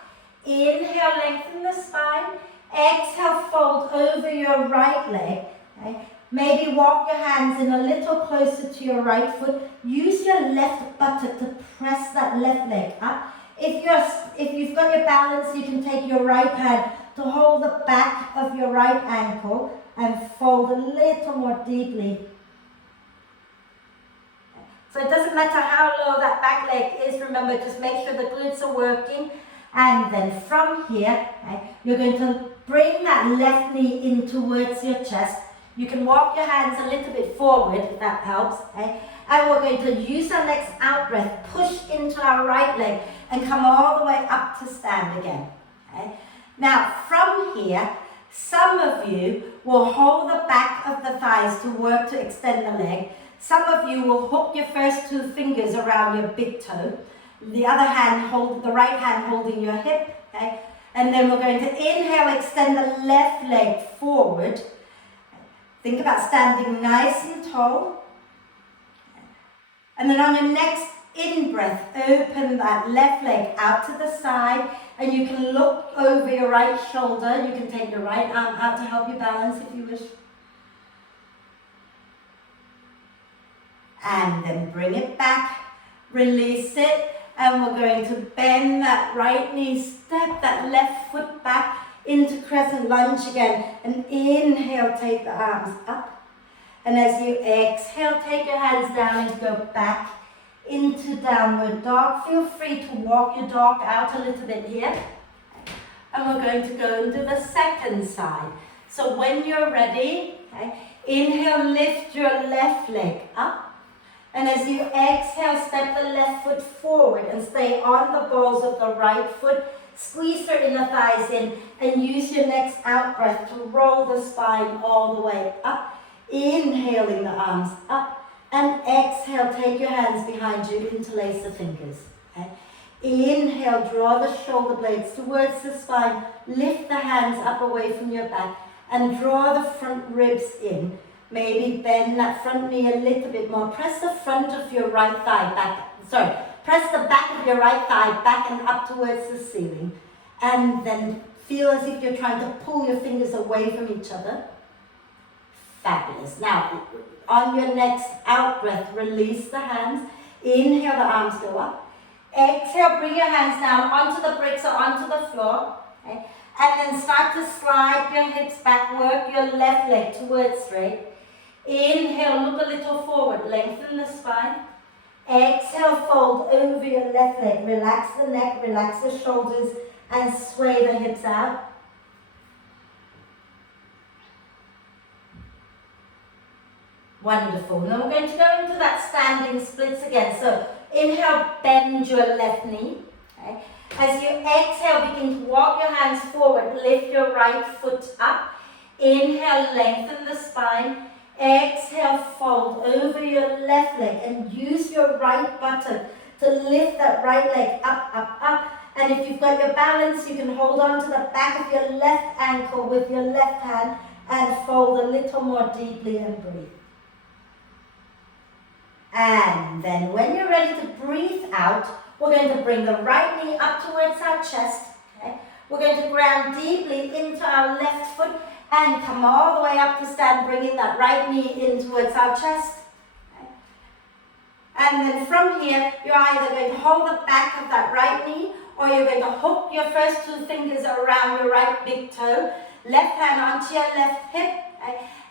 Inhale, lengthen the spine. Exhale, fold over your right leg. Okay? Maybe walk your hands in a little closer to your right foot. Use your left buttock to press that left leg up. If you've got your balance, you can take your right hand to hold the back of your right ankle and fold a little more deeply. So it doesn't matter how low that back leg is, remember, just make sure the glutes are working. And then from here, you're going to bring that left knee in towards your chest. You can walk your hands a little bit forward if that helps. And we're going to use our next out breath, push into our right leg and come all the way up to stand again. Now from here, some of you will hold the back of the thighs to work to extend the leg. Some of you will hook your first two fingers around your big toe. The other hand, the right hand holding your hip. And then we're going to inhale, extend the left leg forward. Think about standing nice and tall. And then on your next in-breath, open that left leg out to the side, and you can look over your right shoulder. You can take your right arm out to help you balance if you wish. And then bring it back, release it, and we're going to bend that right knee, step that left foot back into crescent lunge again, and inhale, take the arms up. And as you exhale, take your hands down and go back into downward dog. Feel free to walk your dog out a little bit here. And we're going to go into the second side. So when you're ready, inhale, lift your left leg up. And as you exhale, step the left foot forward and stay on the balls of the right foot. Squeeze your inner thighs in and use your next out breath to roll the spine all the way up. Inhaling the arms up, and exhale, take your hands behind you, interlace the fingers. Inhale, draw the shoulder blades towards the spine, lift the hands up away from your back, and draw the front ribs in. Maybe bend that front knee a little bit more. Press the front of your right thigh back, press the back of your right thigh back and up towards the ceiling. And then feel as if you're trying to pull your fingers away from each other. Fabulous. Now, on your next out breath, release the hands. Inhale, the arms go up. Exhale, bring your hands down onto the bricks or onto the floor. And then start to slide your hips back, work your left leg towards straight. Inhale, look a little forward, lengthen the spine. Exhale, fold over your left leg. Relax the neck, relax the shoulders, and sway the hips out. Wonderful. Now we're going to go into that standing splits again. So inhale, bend your left knee. As you exhale, begin to walk your hands forward. Lift your right foot up. Inhale, lengthen the spine. Exhale, fold over your left leg and use your right buttock to lift that right leg up, up, up. And if you've got your balance, you can hold on to the back of your left ankle with your left hand and fold a little more deeply and breathe. And then when you're ready to breathe out, we're going to bring the right knee up towards our chest. We're going to ground deeply into our left foot and come all the way up to stand, bringing that right knee in towards our chest. And then from here, you're either going to hold the back of that right knee or you're going to hook your first two fingers around your right big toe, left hand onto your left hip,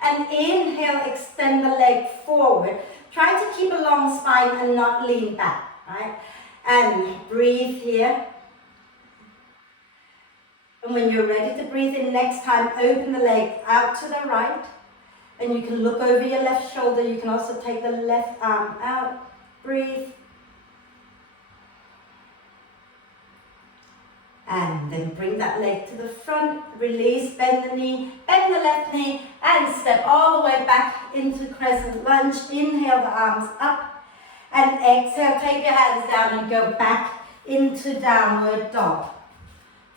and inhale, extend the leg forward. Try to keep a long spine and not lean back, right? And breathe here. And when you're ready to breathe in next time, open the leg out to the right. And you can look over your left shoulder. You can also take the left arm out. Breathe. And then bring that leg to the front. Release, bend the knee, bend the left knee, and step all the way back into crescent lunge. Inhale the arms up. And exhale, take your hands down and go back into downward dog.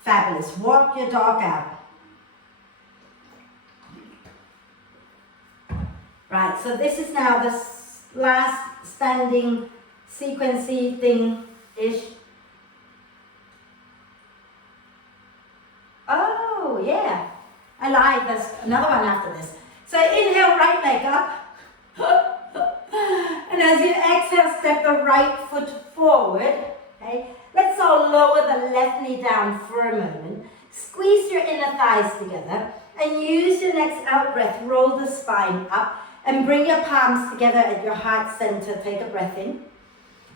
Fabulous. Walk your dog out. Right, so this is now the last standing sequencey thing-ish. Oh, yeah. I lied. There's another one after this. So inhale, right leg up. And as you exhale, step the right foot forward. Okay. Let's all lower the left knee down for a moment. Squeeze your inner thighs together and use your next out breath. Roll the spine up and bring your palms together at your heart center. Take a breath in.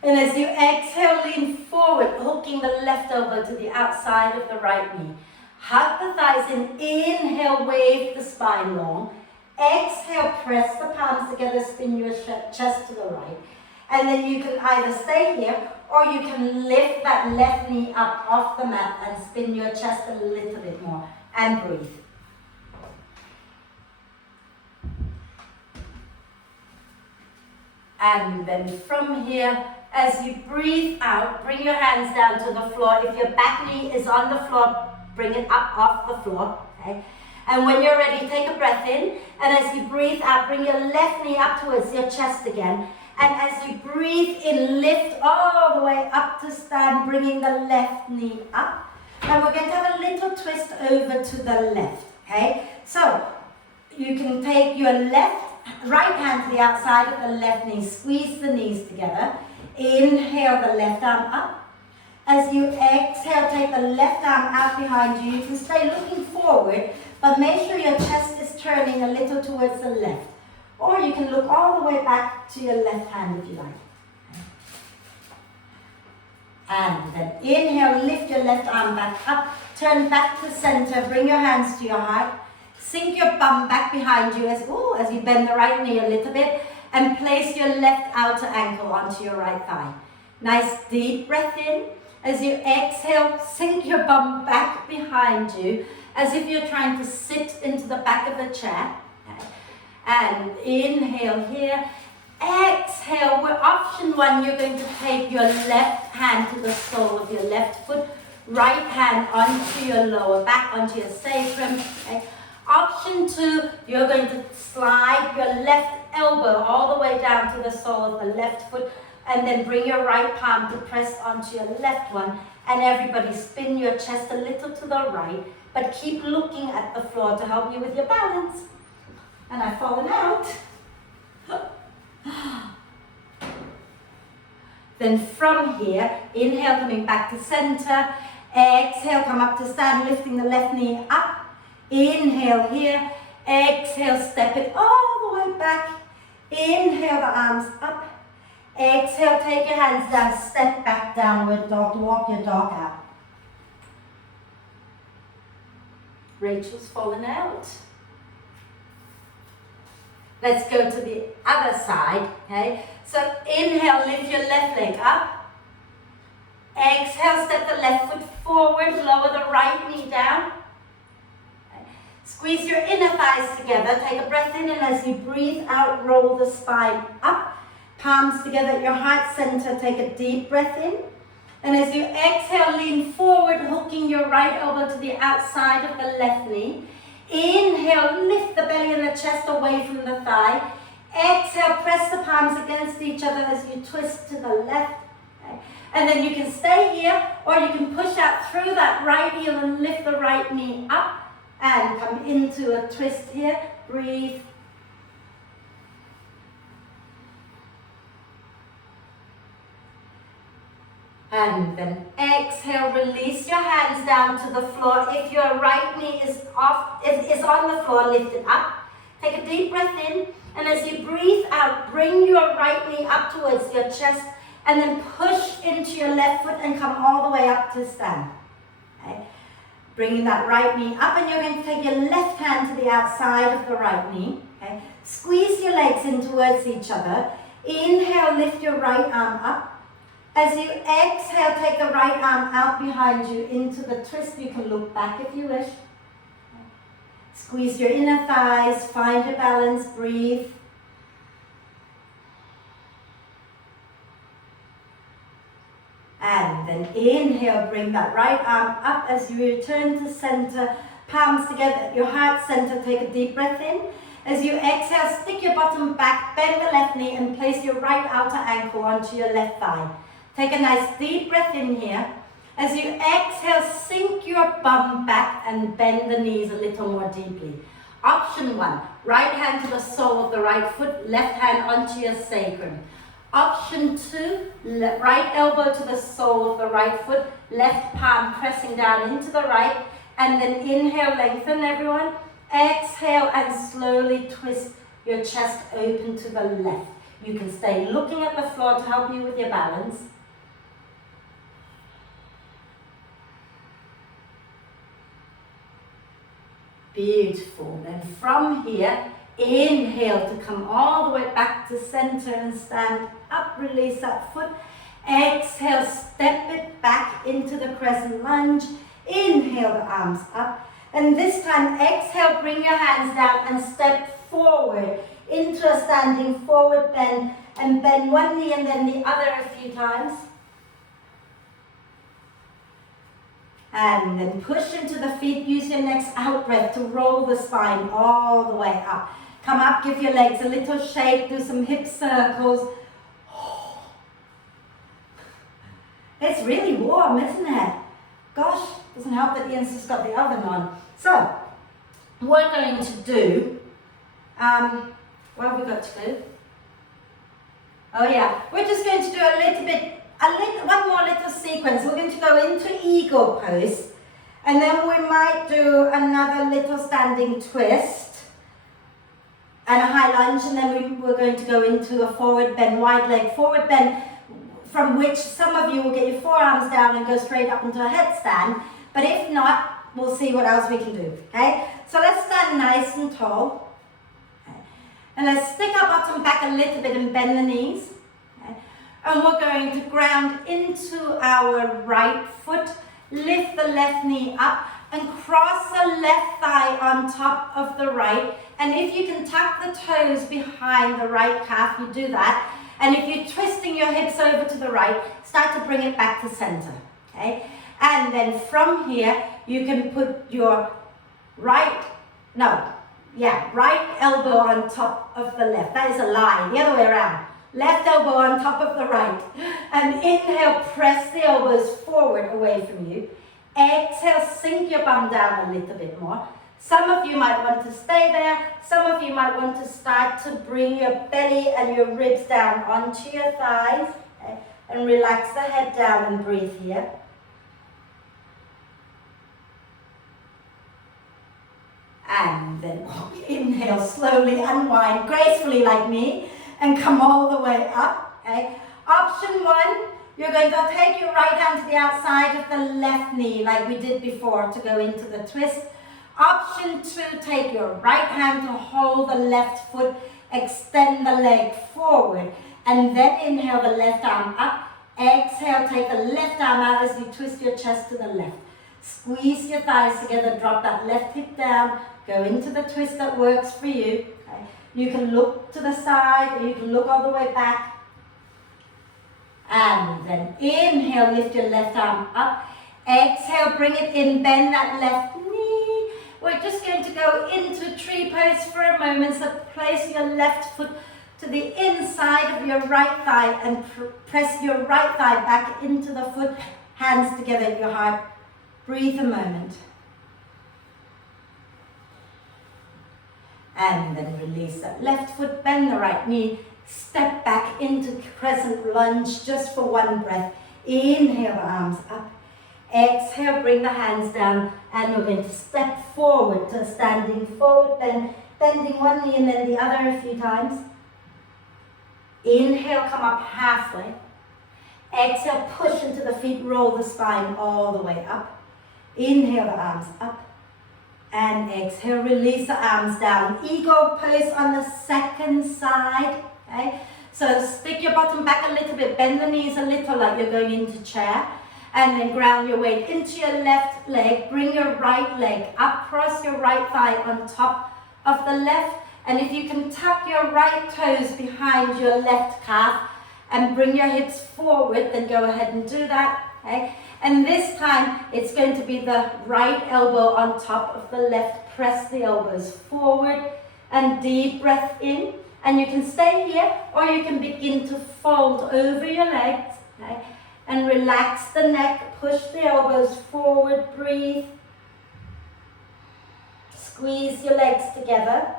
And as you exhale, lean forward, hooking the left elbow to the outside of the right knee. Hug the thighs in. Inhale, wave the spine long. Exhale, press the palms together, spin your chest to the right. And then you can either stay here or you can lift that left knee up off the mat and spin your chest a little bit more. And breathe. And then from here, as you breathe out, bring your hands down to the floor. If your back knee is on the floor, bring it up off the floor. Okay? And when you're ready, take a breath in. And as you breathe out, bring your left knee up towards your chest again. And as you breathe in, lift all the way up to stand, bringing the left knee up. And we're going to have a little twist over to the left. Okay? So you can take your right hand to the outside of the left knee. Squeeze the knees together. Inhale the left arm up. As you exhale, take the left arm out behind you. You can stay looking forward, but make sure your chest is turning a little towards the left. Or you can look all the way back to your left hand if you like. And then inhale, lift your left arm back up. Turn back to center. Bring your hands to your heart. Sink your bum back behind you as you bend the right knee a little bit. And place your left outer ankle onto your right thigh. Nice deep breath in. As you exhale, sink your bum back behind you as if you're trying to sit into the back of a chair. And inhale here. Exhale. With option one, you're going to take your left hand to the sole of your left foot. Right hand onto your lower back, onto your sacrum. Okay. Option two, you're going to slide your left elbow all the way down to the sole of the left foot. And then bring your right palm to press onto your left one. And everybody spin your chest a little to the right. But keep looking at the floor to help you with your balance. And I've fallen out. Then from here, inhale, coming back to center. Exhale, come up to stand, lifting the left knee up. Inhale here. Exhale, step it all the way back. Inhale, the arms up. Exhale, take your hands down, step back, downward dog, walk your dog out. Rachel's fallen out. Let's go to the other side, okay? So inhale, lift your left leg up. Exhale, step the left foot forward, lower the right knee down. Okay. Squeeze your inner thighs together, take a breath in, and as you breathe out, roll the spine up. Palms together at your heart center, take a deep breath in. And as you exhale, lean forward, hooking your right elbow to the outside of the left knee. Inhale, lift the belly and the chest away from the thigh. Exhale, press the palms against each other as you twist to the left. Okay. And then you can stay here, or you can push out through that right heel and lift the right knee up. And come into a twist here. Breathe. And then exhale, release your hands down to the floor. If your right knee is on the floor, lift it up. Take a deep breath in, and as you breathe out, bring your right knee up towards your chest, and then push into your left foot and come all the way up to stand. Okay? Bringing that right knee up, and you're going to take your left hand to the outside of the right knee. Okay? Squeeze your legs in towards each other. Inhale, lift your right arm up. As you exhale, take the right arm out behind you into the twist. You can look back if you wish. Squeeze your inner thighs, find your balance, breathe. And then inhale, bring that right arm up as you return to center, palms together at your heart center. Take a deep breath in. As you exhale, stick your bottom back, bend the left knee, and place your right outer ankle onto your left thigh. Take a nice deep breath in here. As you exhale, sink your bum back and bend the knees a little more deeply. Option 1, right hand to the sole of the right foot, left hand onto your sacrum. Option 2, right elbow to the sole of the right foot, left palm pressing down into the right, and then inhale, lengthen everyone. Exhale and slowly twist your chest open to the left. You can stay looking at the floor to help you with your balance. Beautiful. Then from here, inhale to come all the way back to center and stand up. Release that foot. Exhale, step it back into the crescent lunge. Inhale the arms up. And this time, exhale, bring your hands down and step forward into a standing forward bend. And bend one knee and then the other a few times. And then push into the feet. Use your next out breath to roll the spine all the way up. Come up, give your legs a little shake, do some hip circles. It's really warm, isn't it? Gosh, doesn't help that Ian's just got the oven on. So, we're going to do, what have we got to do? Oh yeah, we're just going to do one more little sequence. We're going to go into eagle pose, and then we might do another little standing twist and a high lunge, and then we're going to go into a forward bend, wide leg forward bend, from which some of you will get your forearms down and go straight up into a headstand, but if not, we'll see what else we can do, okay? So let's stand nice and tall, okay? And let's stick our bottom back a little bit and bend the knees. And we're going to ground into our right foot, lift the left knee up, and cross the left thigh on top of the right. And if you can tuck the toes behind the right calf, you do that. And if you're twisting your hips over to the right, start to bring it back to center, okay? And then from here, you can put your right elbow on top of the left. That is a lie, the other way around. Left elbow on top of the right. And inhale, press the elbows forward away from you. Exhale, sink your bum down a little bit more. Some of you might want to stay there. Some of you might want to start to bring your belly and your ribs down onto your thighs. Okay? And relax the head down and breathe here. And then inhale, slowly unwind gracefully like me. And come all the way up, okay? Option 1, you're going to take your right hand to the outside of the left knee like we did before to go into the twist. Option 2, take your right hand to hold the left foot, extend the leg forward, and then inhale the left arm up. Exhale, take the left arm out as you twist your chest to the left. Squeeze your thighs together, drop that left hip down, go into the twist that works for you. Okay? You can look to the side, or you can look all the way back. And then inhale, lift your left arm up. Exhale, bring it in, bend that left knee. We're just going to go into tree pose for a moment. So place your left foot to the inside of your right thigh and press your right thigh back into the foot. Hands together at your heart. Breathe a moment. And then release that left foot, bend the right knee, step back into crescent lunge just for one breath. Inhale the arms up. Exhale, bring the hands down, and we're going to step forward to a standing forward bend, bending one knee and then the other a few times. Inhale, come up halfway. Exhale, push into the feet, roll the spine all the way up. Inhale the arms up. And exhale, release the arms down. Eagle pose on the second side. Okay? So stick your bottom back a little bit, bend the knees a little like you're going into chair. And then ground your weight into your left leg. Bring your right leg up, cross your right thigh on top of the left. And if you can tuck your right toes behind your left calf and bring your hips forward, then go ahead and do that. Okay? And this time, it's going to be the right elbow on top of the left. Press the elbows forward and deep breath in. And you can stay here or you can begin to fold over your legs. Okay? And relax the neck, push the elbows forward, breathe. Squeeze your legs together.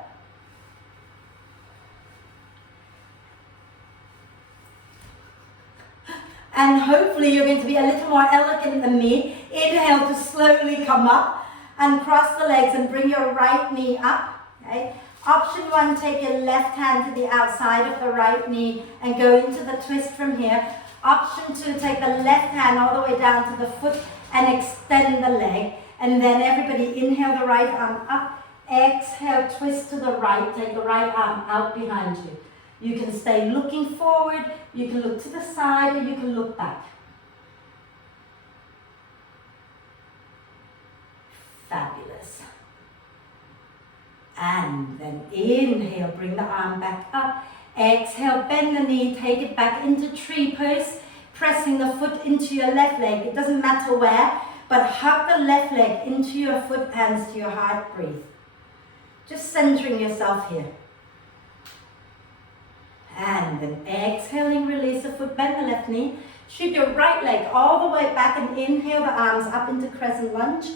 And hopefully you're going to be a little more elegant than me. Inhale to slowly come up and cross the legs and bring your right knee up. Okay? Option one, take your left hand to the outside of the right knee and go into the twist from here. Option two, take the left hand all the way down to the foot and extend the leg. And then everybody inhale the right arm up. Exhale, twist to the right. Take the right arm out behind you. You can stay looking forward, you can look to the side, or you can look back. Fabulous. And then inhale, bring the arm back up. Exhale, bend the knee, take it back into tree pose, pressing the foot into your left leg. It doesn't matter where, but hug the left leg into your foot, hands to your heart, breathe. Just centering yourself here. And then exhaling, release the foot, bend the left knee. Shoot your right leg all the way back and inhale the arms up into crescent lunge.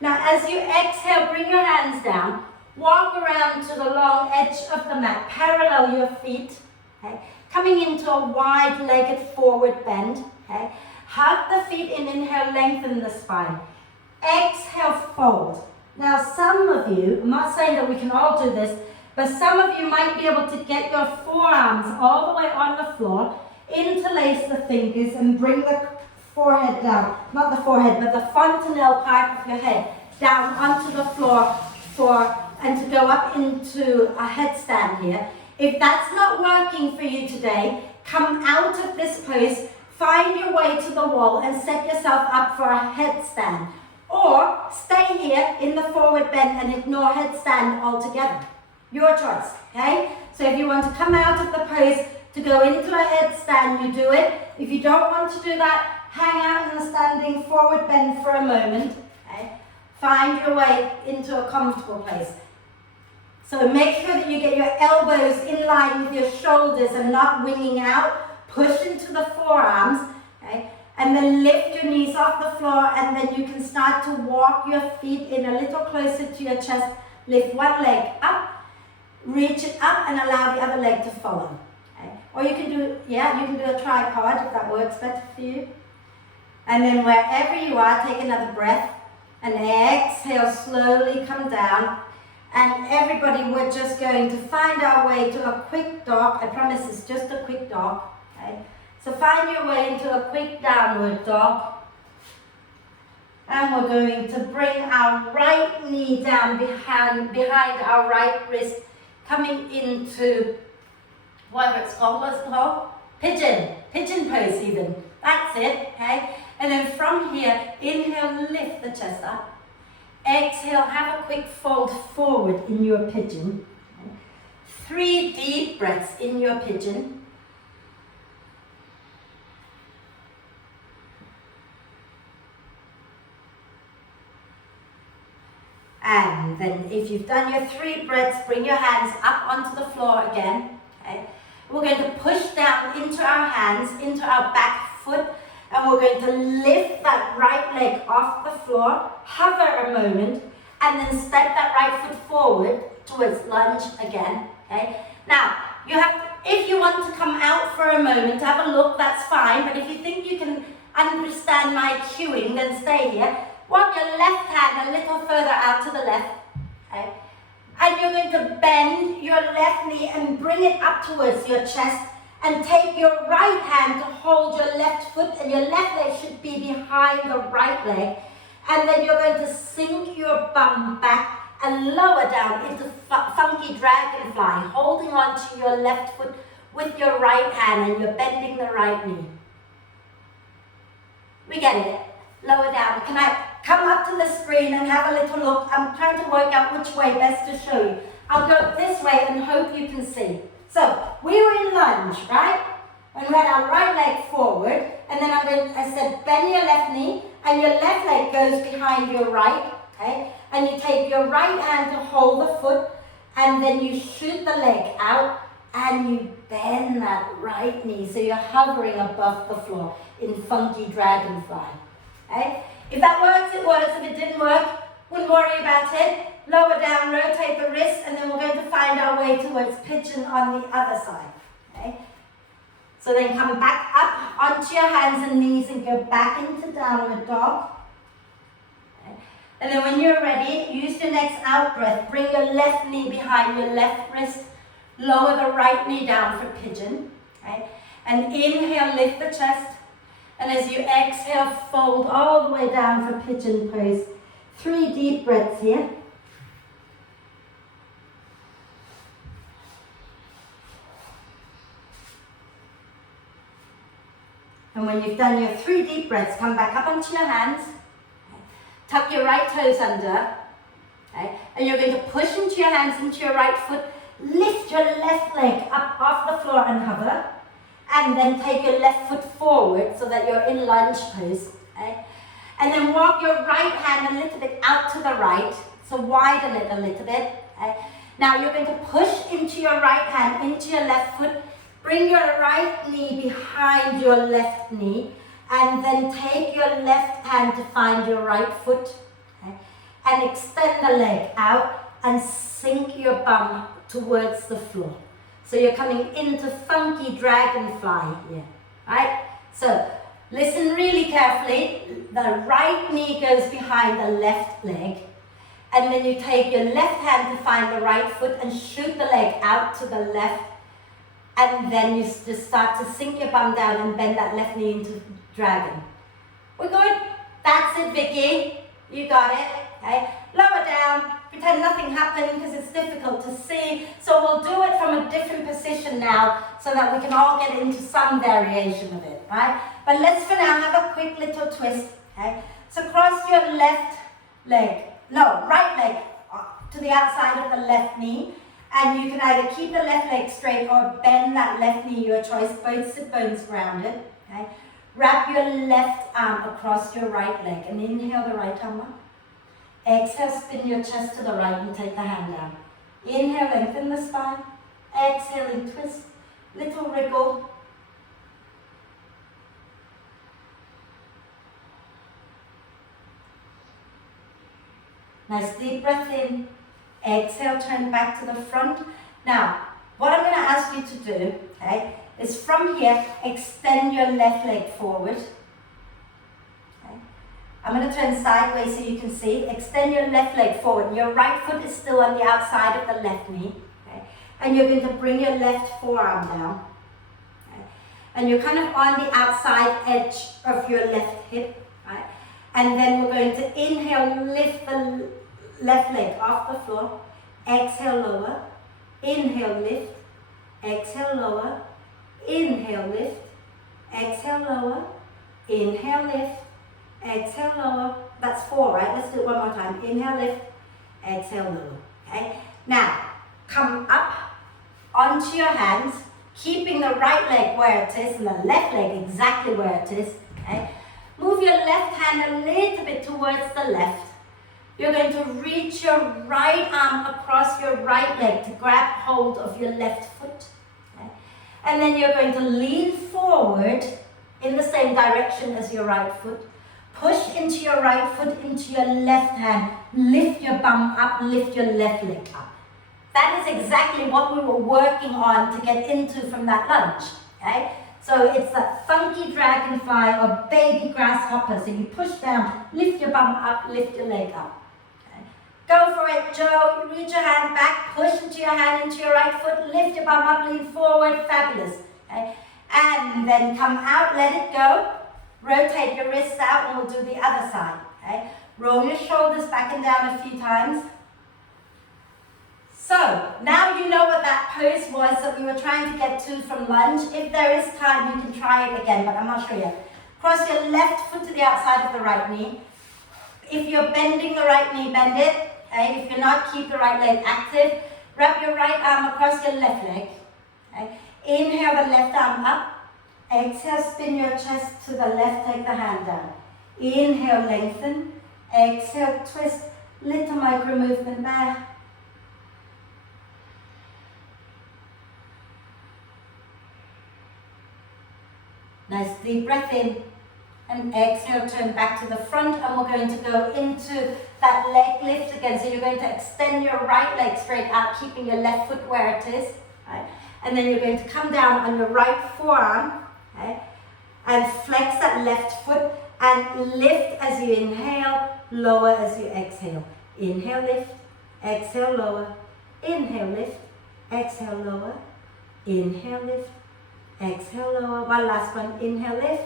Now as you exhale, bring your hands down. Walk around to the long edge of the mat. Parallel your feet. Okay? Coming into a wide-legged forward bend. Okay? Hug the feet in, inhale, lengthen the spine. Exhale, fold. Now some of you, I'm not saying that we can all do this, but some of you might be able to get your forearms all the way on the floor, interlace the fingers and bring the forehead down, not the forehead, but the fontanelle part of your head down onto the floor and to go up into a headstand here. If that's not working for you today, come out of this pose, find your way to the wall and set yourself up for a headstand. Or stay here in the forward bend and ignore headstand altogether. Your choice, okay? So if you want to come out of the pose to go into a headstand, you do it. If you don't want to do that, hang out in the standing forward bend for a moment, okay? Find your way into a comfortable place. So make sure that you get your elbows in line with your shoulders and not winging out. Push into the forearms, okay? And then lift your knees off the floor and then you can start to walk your feet in a little closer to your chest. Lift one leg up. Reach it up and allow the other leg to follow. Okay? Or you can do, you can do a tripod if that works better for you. And then wherever you are, take another breath and exhale, slowly come down. And everybody, we're just going to find our way to a quick dog. I promise it's just a quick dog. Okay? So find your way into a quick downward dog. And we're going to bring our right knee down behind our right wrist, coming into what's it called? Pigeon pose even. That's it, okay? And then from here, inhale, lift the chest up. Exhale, have a quick fold forward in your pigeon. Okay? 3 deep breaths in your pigeon. And then if you've done your 3 breaths, bring your hands up onto the floor again. Okay? We're going to push down into our hands, into our back foot, and we're going to lift that right leg off the floor, hover a moment, and then step that right foot forward towards lunge again. Okay? Now, if you want to come out for a moment, have a look, that's fine, but if you think you can understand my cueing, then stay here. Walk your left hand a little further out to the left. Okay? And you're going to bend your left knee and bring it up towards your chest and take your right hand to hold your left foot, and your left leg should be behind the right leg. And then you're going to sink your bum back and lower down into funky dragonfly, holding on to your left foot with your right hand, and you're bending the right knee. We get it. Lower down. Can I come up to the screen and have a little look? I'm trying to work out which way best to show you. I'll go this way and hope you can see. So, we were in lunge, right? And we had our right leg forward, and then I said bend your left knee, and your left leg goes behind your right, okay? And you take your right hand to hold the foot, and then you shoot the leg out, and you bend that right knee, so you're hovering above the floor in funky dragonfly, okay? If that works, it works. If it didn't work, wouldn't worry about it. Lower down, rotate the wrist, and then we're going to find our way towards pigeon on the other side, okay? So then come back up onto your hands and knees and go back into downward dog. Okay? And then when you're ready, use your next out breath. Bring your left knee behind your left wrist. Lower the right knee down for pigeon. Okay? And inhale, lift the chest. And as you exhale, fold all the way down for pigeon pose. 3 deep breaths here. And when you've done your 3 deep breaths, come back up onto your hands. Okay. Tuck your right toes under. Okay. And you're going to push into your hands, into your right foot. Lift your left leg up off the floor and hover. And then take your left foot forward so that you're in lunge pose. Okay. And then walk your right hand a little bit out to the right. So widen it a little bit. Okay. Now you're going to push into your right hand, into your left foot. Bring your right knee behind your left knee, and then take your left hand to find your right foot, okay? And extend the leg out and sink your bum towards the floor. So you're coming into funky dragonfly here, right? So listen really carefully. The right knee goes behind the left leg, and then you take your left hand to find the right foot and shoot the leg out to the left. And then you just start to sink your bum down and bend that left knee into dragon. We're good? That's it, Vicky. You got it. Okay. Lower down. Pretend nothing happened because it's difficult to see. So we'll do it from a different position now so that we can all get into some variation of it, right? But let's for now have a quick little twist. Okay. So cross your right leg to the outside of the left knee. And you can either keep the left leg straight or bend that left knee, your choice, both sit bones grounded. Okay? Wrap your left arm across your right leg and inhale the right arm up. Exhale, spin your chest to the right and take the hand down. Inhale, lengthen the spine. Exhale and twist. Little wriggle. Nice deep breath in. Exhale, turn back to the front. Now, what I'm going to ask you to do, okay, is from here, extend your left leg forward. Okay. I'm going to turn sideways so you can see. Extend your left leg forward. Your right foot is still on the outside of the left knee. Okay. And you're going to bring your left forearm down. Okay. And you're kind of on the outside edge of your left hip. Right? And then we're going to inhale, lift the left leg off the floor. Exhale, lower. Inhale, lift. Exhale, lower. Inhale, lift. Exhale, lower. Inhale, lift. Exhale, lower. That's 4, right? Let's do it one more time. Inhale, lift. Exhale, lower. Okay? Now, come up onto your hands, keeping the right leg where it is and the left leg exactly where it is. Okay? Move your left hand a little bit towards the left. You're going to reach your right arm across your right leg to grab hold of your left foot. Okay? And then you're going to lean forward in the same direction as your right foot. Push into your right foot, into your left hand. Lift your bum up, lift your left leg up. That is exactly what we were working on to get into from that lunge. Okay? So So it's that funky dragonfly or baby grasshopper. So you push down, lift your bum up, lift your leg up. Okay. Go for it, Joe. Reach your hand back, push into your hand into your right foot, lift your bum up, lean forward, fabulous. Okay. And then come out, let it go. Rotate your wrists out and we'll do the other side. Okay. Roll your shoulders back and down a few times. So, now you know what that pose was that we were trying to get to from lunge. If there is time, you can try it again, but I'm not sure yet. Cross your left foot to the outside of the right knee. If you're bending the right knee, bend it. Okay? If you're not, keep the right leg active. Wrap your right arm across your left leg. Okay? Inhale the left arm up. Exhale, spin your chest to the left, take the hand down. Inhale, lengthen. Exhale, twist. Little micro movement there. Nice deep breath in and exhale, turn back to the front, and we're going to go into that leg lift again. So you're going to extend your right leg straight out, keeping your left foot where it is. Right? And then you're going to come down on your right forearm, okay? And flex that left foot and lift as you inhale, lower as you exhale. Inhale, lift, exhale, lower. Inhale, lift, exhale, lower. Inhale, lift. Exhale, lower. One last one. Inhale, lift.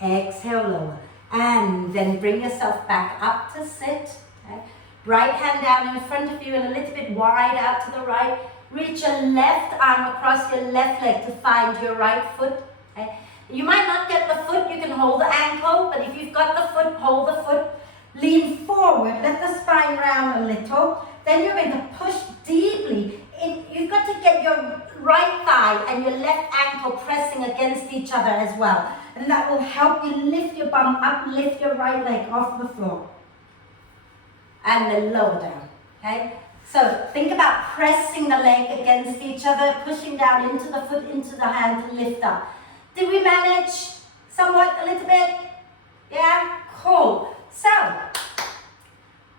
Exhale, lower. And then bring yourself back up to sit. Okay. Right hand down in front of you and a little bit wide out to the right. Reach your left arm across your left leg to find your right foot. Okay. You might not get the foot. You can hold the ankle. But if you've got the foot, hold the foot. Lean forward. Let the spine round a little. Then you're going to push deeply. You've got to get your right thigh and your left ankle pressing against each other as well. And that will help you lift your bum up, lift your right leg off the floor. And then lower down, okay? So think about pressing the leg against each other, pushing down into the foot, into the hand to lift up. Did we manage somewhat a little bit? Yeah? Cool. So,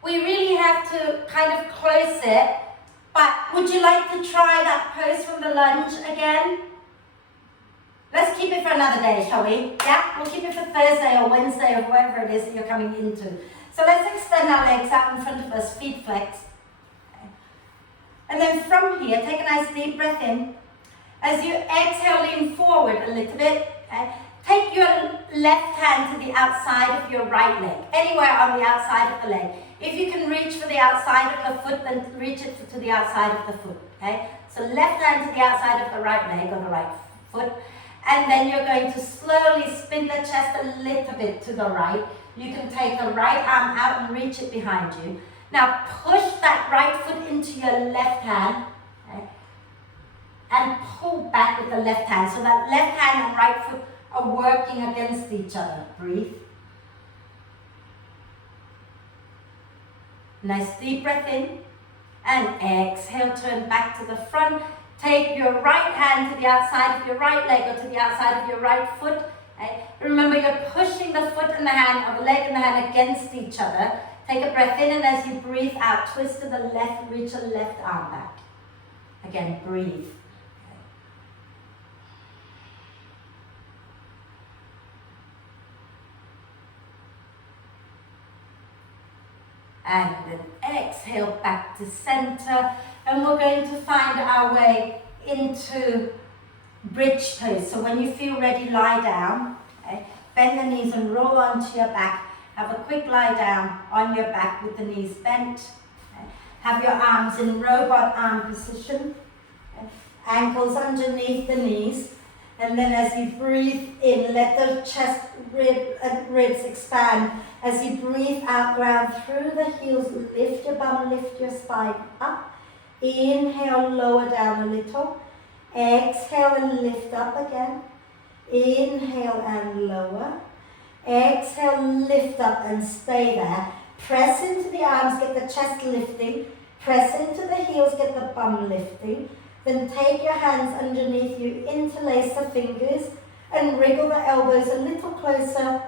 we really have to kind of close it. But would you like to try that pose from the lunge again? Let's keep it for another day, shall we? Yeah? We'll keep it for Thursday or Wednesday or wherever it is that you're coming into. So let's extend our legs out in front of us, feet flexed. Okay. And then from here, take a nice deep breath in. As you exhale, lean forward a little bit. Okay. Take your left hand to the outside of your right leg, anywhere on the outside of the leg. If you can reach for the outside of the foot, then reach it to the outside of the foot, okay? So left hand to the outside of the right leg or the right foot. And then you're going to slowly spin the chest a little bit to the right. You can take the right arm out and reach it behind you. Now push that right foot into your left hand, okay? And pull back with the left hand. So that left hand and right foot are working against each other. Breathe. Nice deep breath in and exhale, turn back to the front. Take your right hand to the outside of your right leg or to the outside of your right foot. Okay? Remember, you're pushing the foot and the hand or the leg and the hand against each other. Take a breath in and as you breathe out, twist to the left, reach the left arm back. Again, breathe. And then exhale back to center. And we're going to find our way into bridge pose. So when you feel ready, lie down. Okay? Bend the knees and roll onto your back. Have a quick lie down on your back with the knees bent. Okay? Have your arms in robot arm position. Okay? Ankles underneath the knees. And then as you breathe in, let the chest ribs expand. As you breathe out, ground through the heels, lift your bum, lift your spine up. Inhale, lower down a little. Exhale and lift up again. Inhale and lower. Exhale, lift up and stay there. Press into the arms, get the chest lifting. Press into the heels, get the bum lifting. Then take your hands underneath you, interlace the fingers and wriggle the elbows a little closer.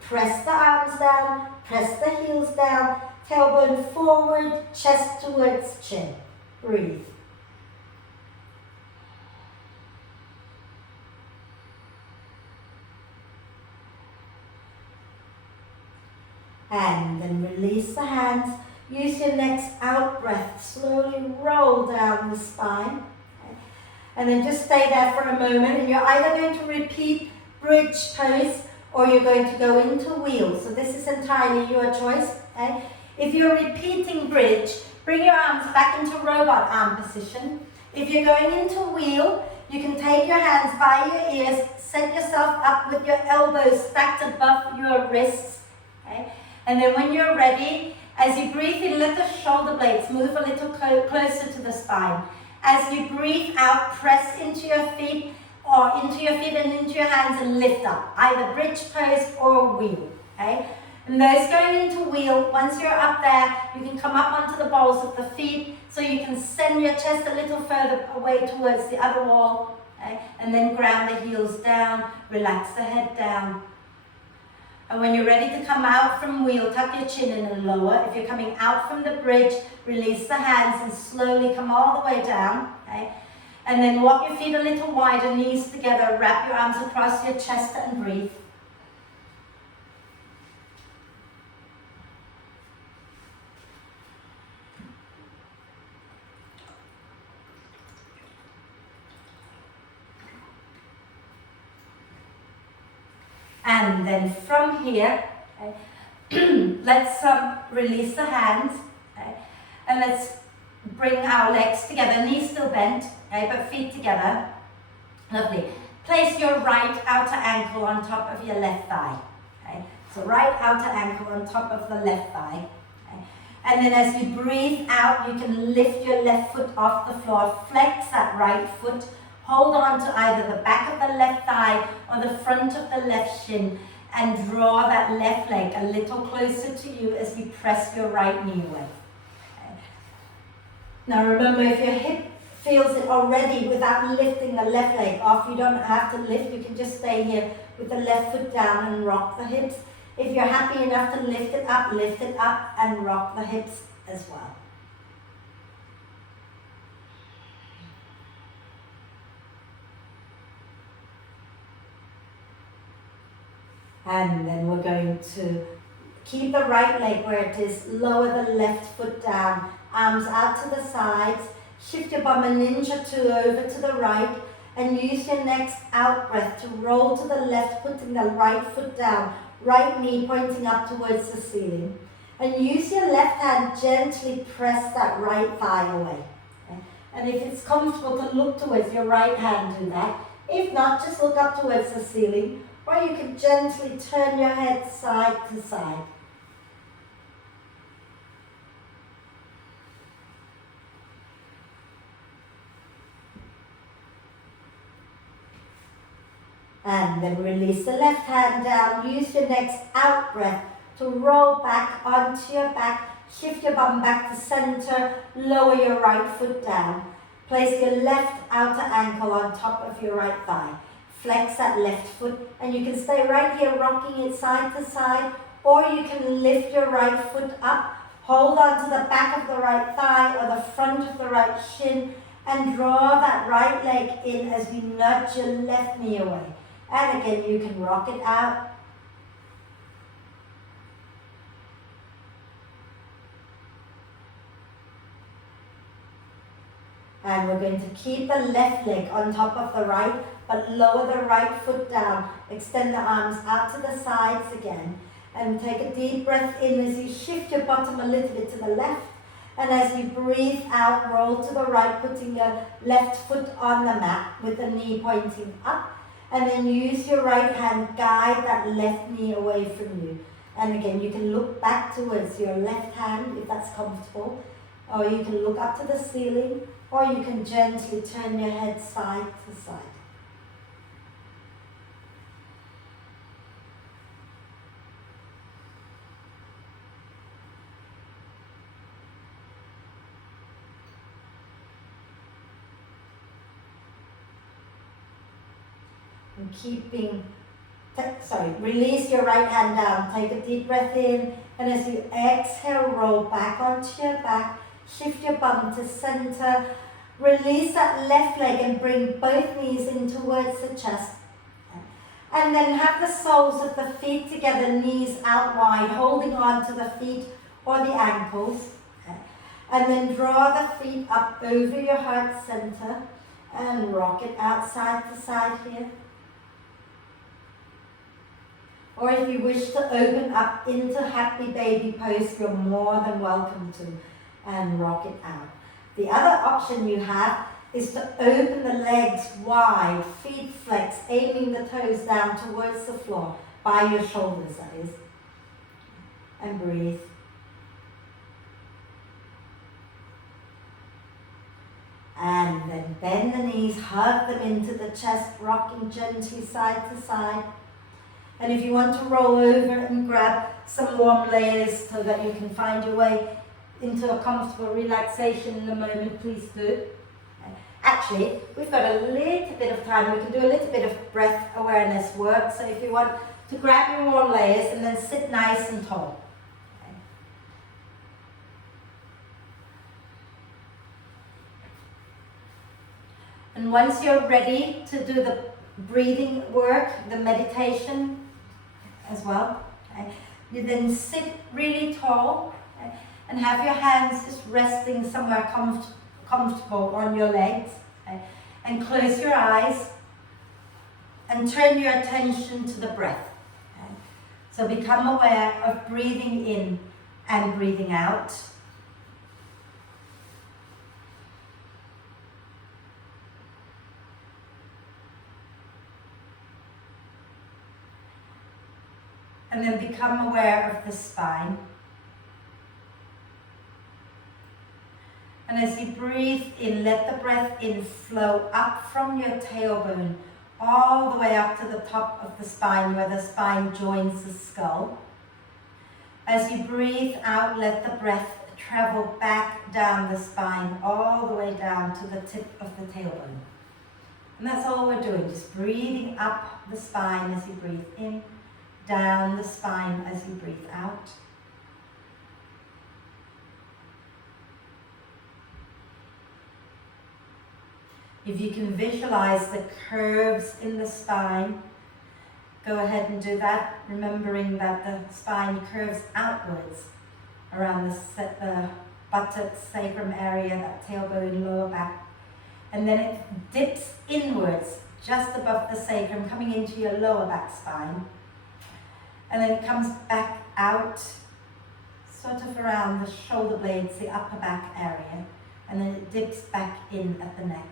Press the arms down, press the heels down, tailbone forward, chest towards chin. Breathe. And then release the hands. Use your next out breath. Slowly roll down the spine. Okay. And then just stay there for a moment. And you're either going to repeat bridge pose or you're going to go into wheel. So this is entirely your choice. Okay. If you're repeating bridge, bring your arms back into robot arm position. If you're going into wheel, you can take your hands by your ears, set yourself up with your elbows stacked above your wrists. Okay? And then when you're ready, as you breathe in, let the shoulder blades move a little closer to the spine. As you breathe out, press into your feet and into your hands and lift up, either bridge pose or wheel. Okay? And those going into wheel, once you're up there, you can come up onto the balls of the feet so you can send your chest a little further away towards the other wall. Okay? And then ground the heels down, relax the head down. And when you're ready to come out from wheel, tuck your chin in and lower. If you're coming out from the bridge, release the hands and slowly come all the way down. Okay? And then walk your feet a little wider, knees together, wrap your arms across your chest and breathe. And then from here, okay, let's release the hands, okay, and let's bring our legs together, knees still bent, okay, but feet together. Lovely. Place your right outer ankle on top of your left thigh. Okay, so right outer ankle on top of the left thigh. Okay. And then as you breathe out, you can lift your left foot off the floor, flex that right foot. Hold on to either the back of the left thigh or the front of the left shin and draw that left leg a little closer to you as you press your right knee away. Okay. Now remember, if your hip feels it already without lifting the left leg off, you don't have to lift. You can just stay here with the left foot down and rock the hips. If you're happy enough to lift it up and rock the hips as well. And then we're going to keep the right leg where it is, lower the left foot down, arms out to the sides, shift your bum a inch or two over to the right, and use your next out breath to roll to the left, putting the right foot down, right knee pointing up towards the ceiling. And use your left hand, gently press that right thigh away. Okay? And if it's comfortable to look towards your right hand, do that. If not, just look up towards the ceiling. Or you can gently turn your head side to side. And then release the left hand down. Use your next out breath to roll back onto your back. Shift your bum back to center. Lower your right foot down. Place your left outer ankle on top of your right thigh. Flex that left foot, and you can stay right here rocking it side to side, or you can lift your right foot up, hold on to the back of the right thigh or the front of the right shin, and draw that right leg in as you nudge your left knee away. And again, you can rock it out. And we're going to keep the left leg on top of the right, but lower the right foot down. Extend the arms out to the sides again. And take a deep breath in as you shift your bottom a little bit to the left. And as you breathe out, roll to the right, putting your left foot on the mat with the knee pointing up. And then use your right hand, guide that left knee away from you. And again, you can look back towards your left hand if that's comfortable. Or you can look up to the ceiling. Or you can gently turn your head side to side. And release your right hand down. Take a deep breath in. And as you exhale, roll back onto your back. Shift your bum to center. Release that left leg and bring both knees in towards the chest. And then have the soles of the feet together, knees out wide, holding on to the feet or the ankles. And then draw the feet up over your heart center and rock it out side to side here. Or if you wish to open up into happy baby pose, you're more than welcome to, and rock it out. The other option you have is to open the legs wide, feet flex, aiming the toes down towards the floor, by your shoulders that is. And breathe. And then bend the knees, hug them into the chest, rocking gently side to side. And if you want to roll over and grab some warm layers so that you can find your way into a comfortable relaxation in a moment, please do. Actually, we've got a little bit of time. We can do a little bit of breath awareness work. So if you want to grab your warm layers and then sit nice and tall. And once you're ready to do the breathing work, the meditation as well, okay, you then sit really tall, okay, and have your hands just resting somewhere comfortable on your legs, okay, and close your eyes and turn your attention to the breath. Okay. So become aware of breathing in and breathing out. And then become aware of the spine. And as you breathe in, let the breath in flow up from your tailbone all the way up to the top of the spine where the spine joins the skull. As you breathe out, let the breath travel back down the spine all the way down to the tip of the tailbone. And that's all we're doing, just breathing up the spine as you breathe in, down the spine as you breathe out. If you can visualize the curves in the spine, go ahead and do that, remembering that the spine curves outwards around the buttocks, sacrum area, that tailbone, lower back. And then it dips inwards, just above the sacrum, coming into your lower back spine. And then it comes back out, sort of around the shoulder blades, the upper back area. And then it dips back in at the neck.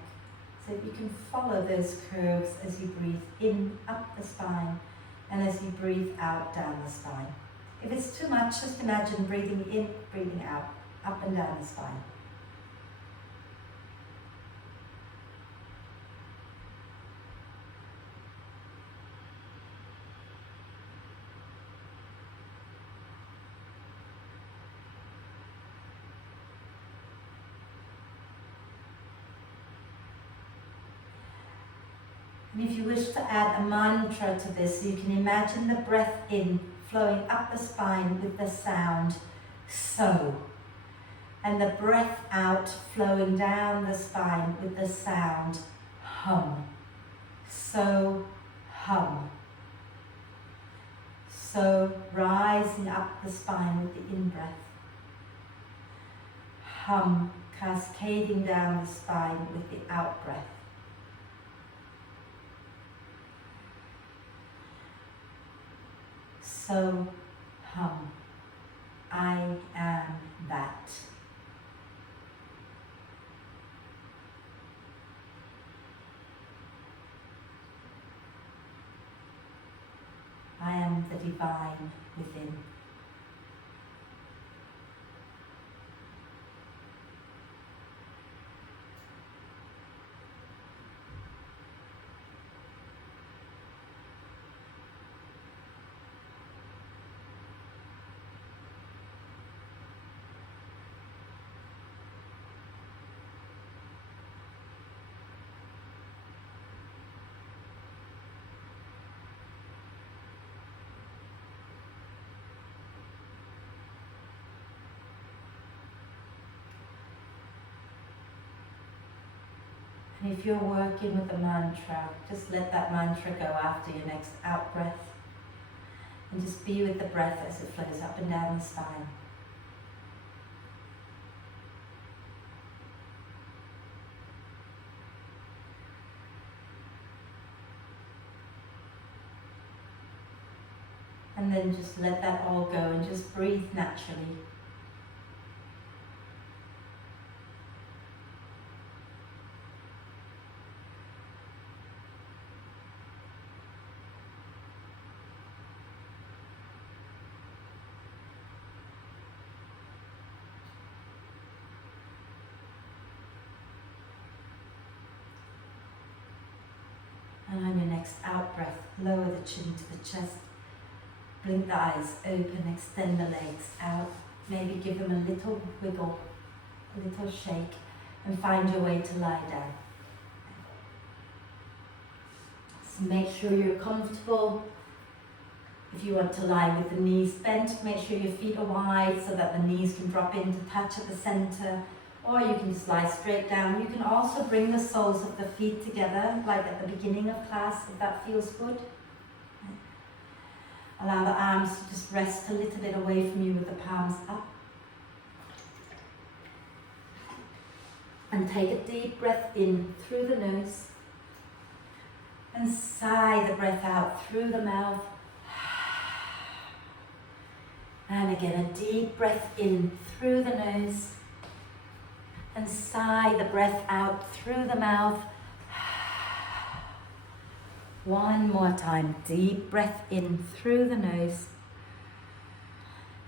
So you can follow those curves as you breathe in, up the spine, and as you breathe out, down the spine. If it's too much, just imagine breathing in, breathing out, up and down the spine. And if you wish to add a mantra to this, you can imagine the breath in flowing up the spine with the sound so, and the breath out flowing down the spine with the sound hum. So, hum. So, rising up the spine with the in-breath. Hum, cascading down the spine with the out-breath. So, hum. I am that. I am the divine within. And if you're working with a mantra, just let that mantra go after your next out breath. And just be with the breath as it flows up and down the spine. And then just let that all go and just breathe naturally. And on your next out breath, lower the chin to the chest. Blink the eyes open, extend the legs out. Maybe give them a little wiggle, a little shake, and find your way to lie down. So make sure you're comfortable. If you want to lie with the knees bent, make sure your feet are wide so that the knees can drop in to touch at the center. Or you can just lie straight down. You can also bring the soles of the feet together, like at the beginning of class, if that feels good. Allow the arms to just rest a little bit away from you with the palms up. And take a deep breath in through the nose. And sigh the breath out through the mouth. And again, a deep breath in through the nose. And sigh the breath out through the mouth. One more time, deep breath in through the nose.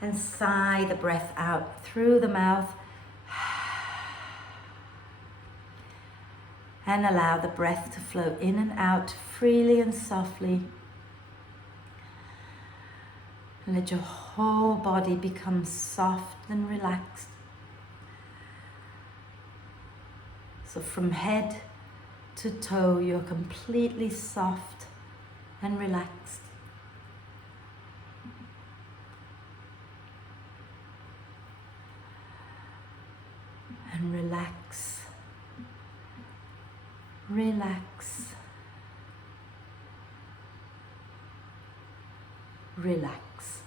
And sigh the breath out through the mouth. And allow the breath to flow in and out freely and softly. And let your whole body become soft and relaxed. So from head to toe, you're completely soft and relaxed. And relax, relax, relax.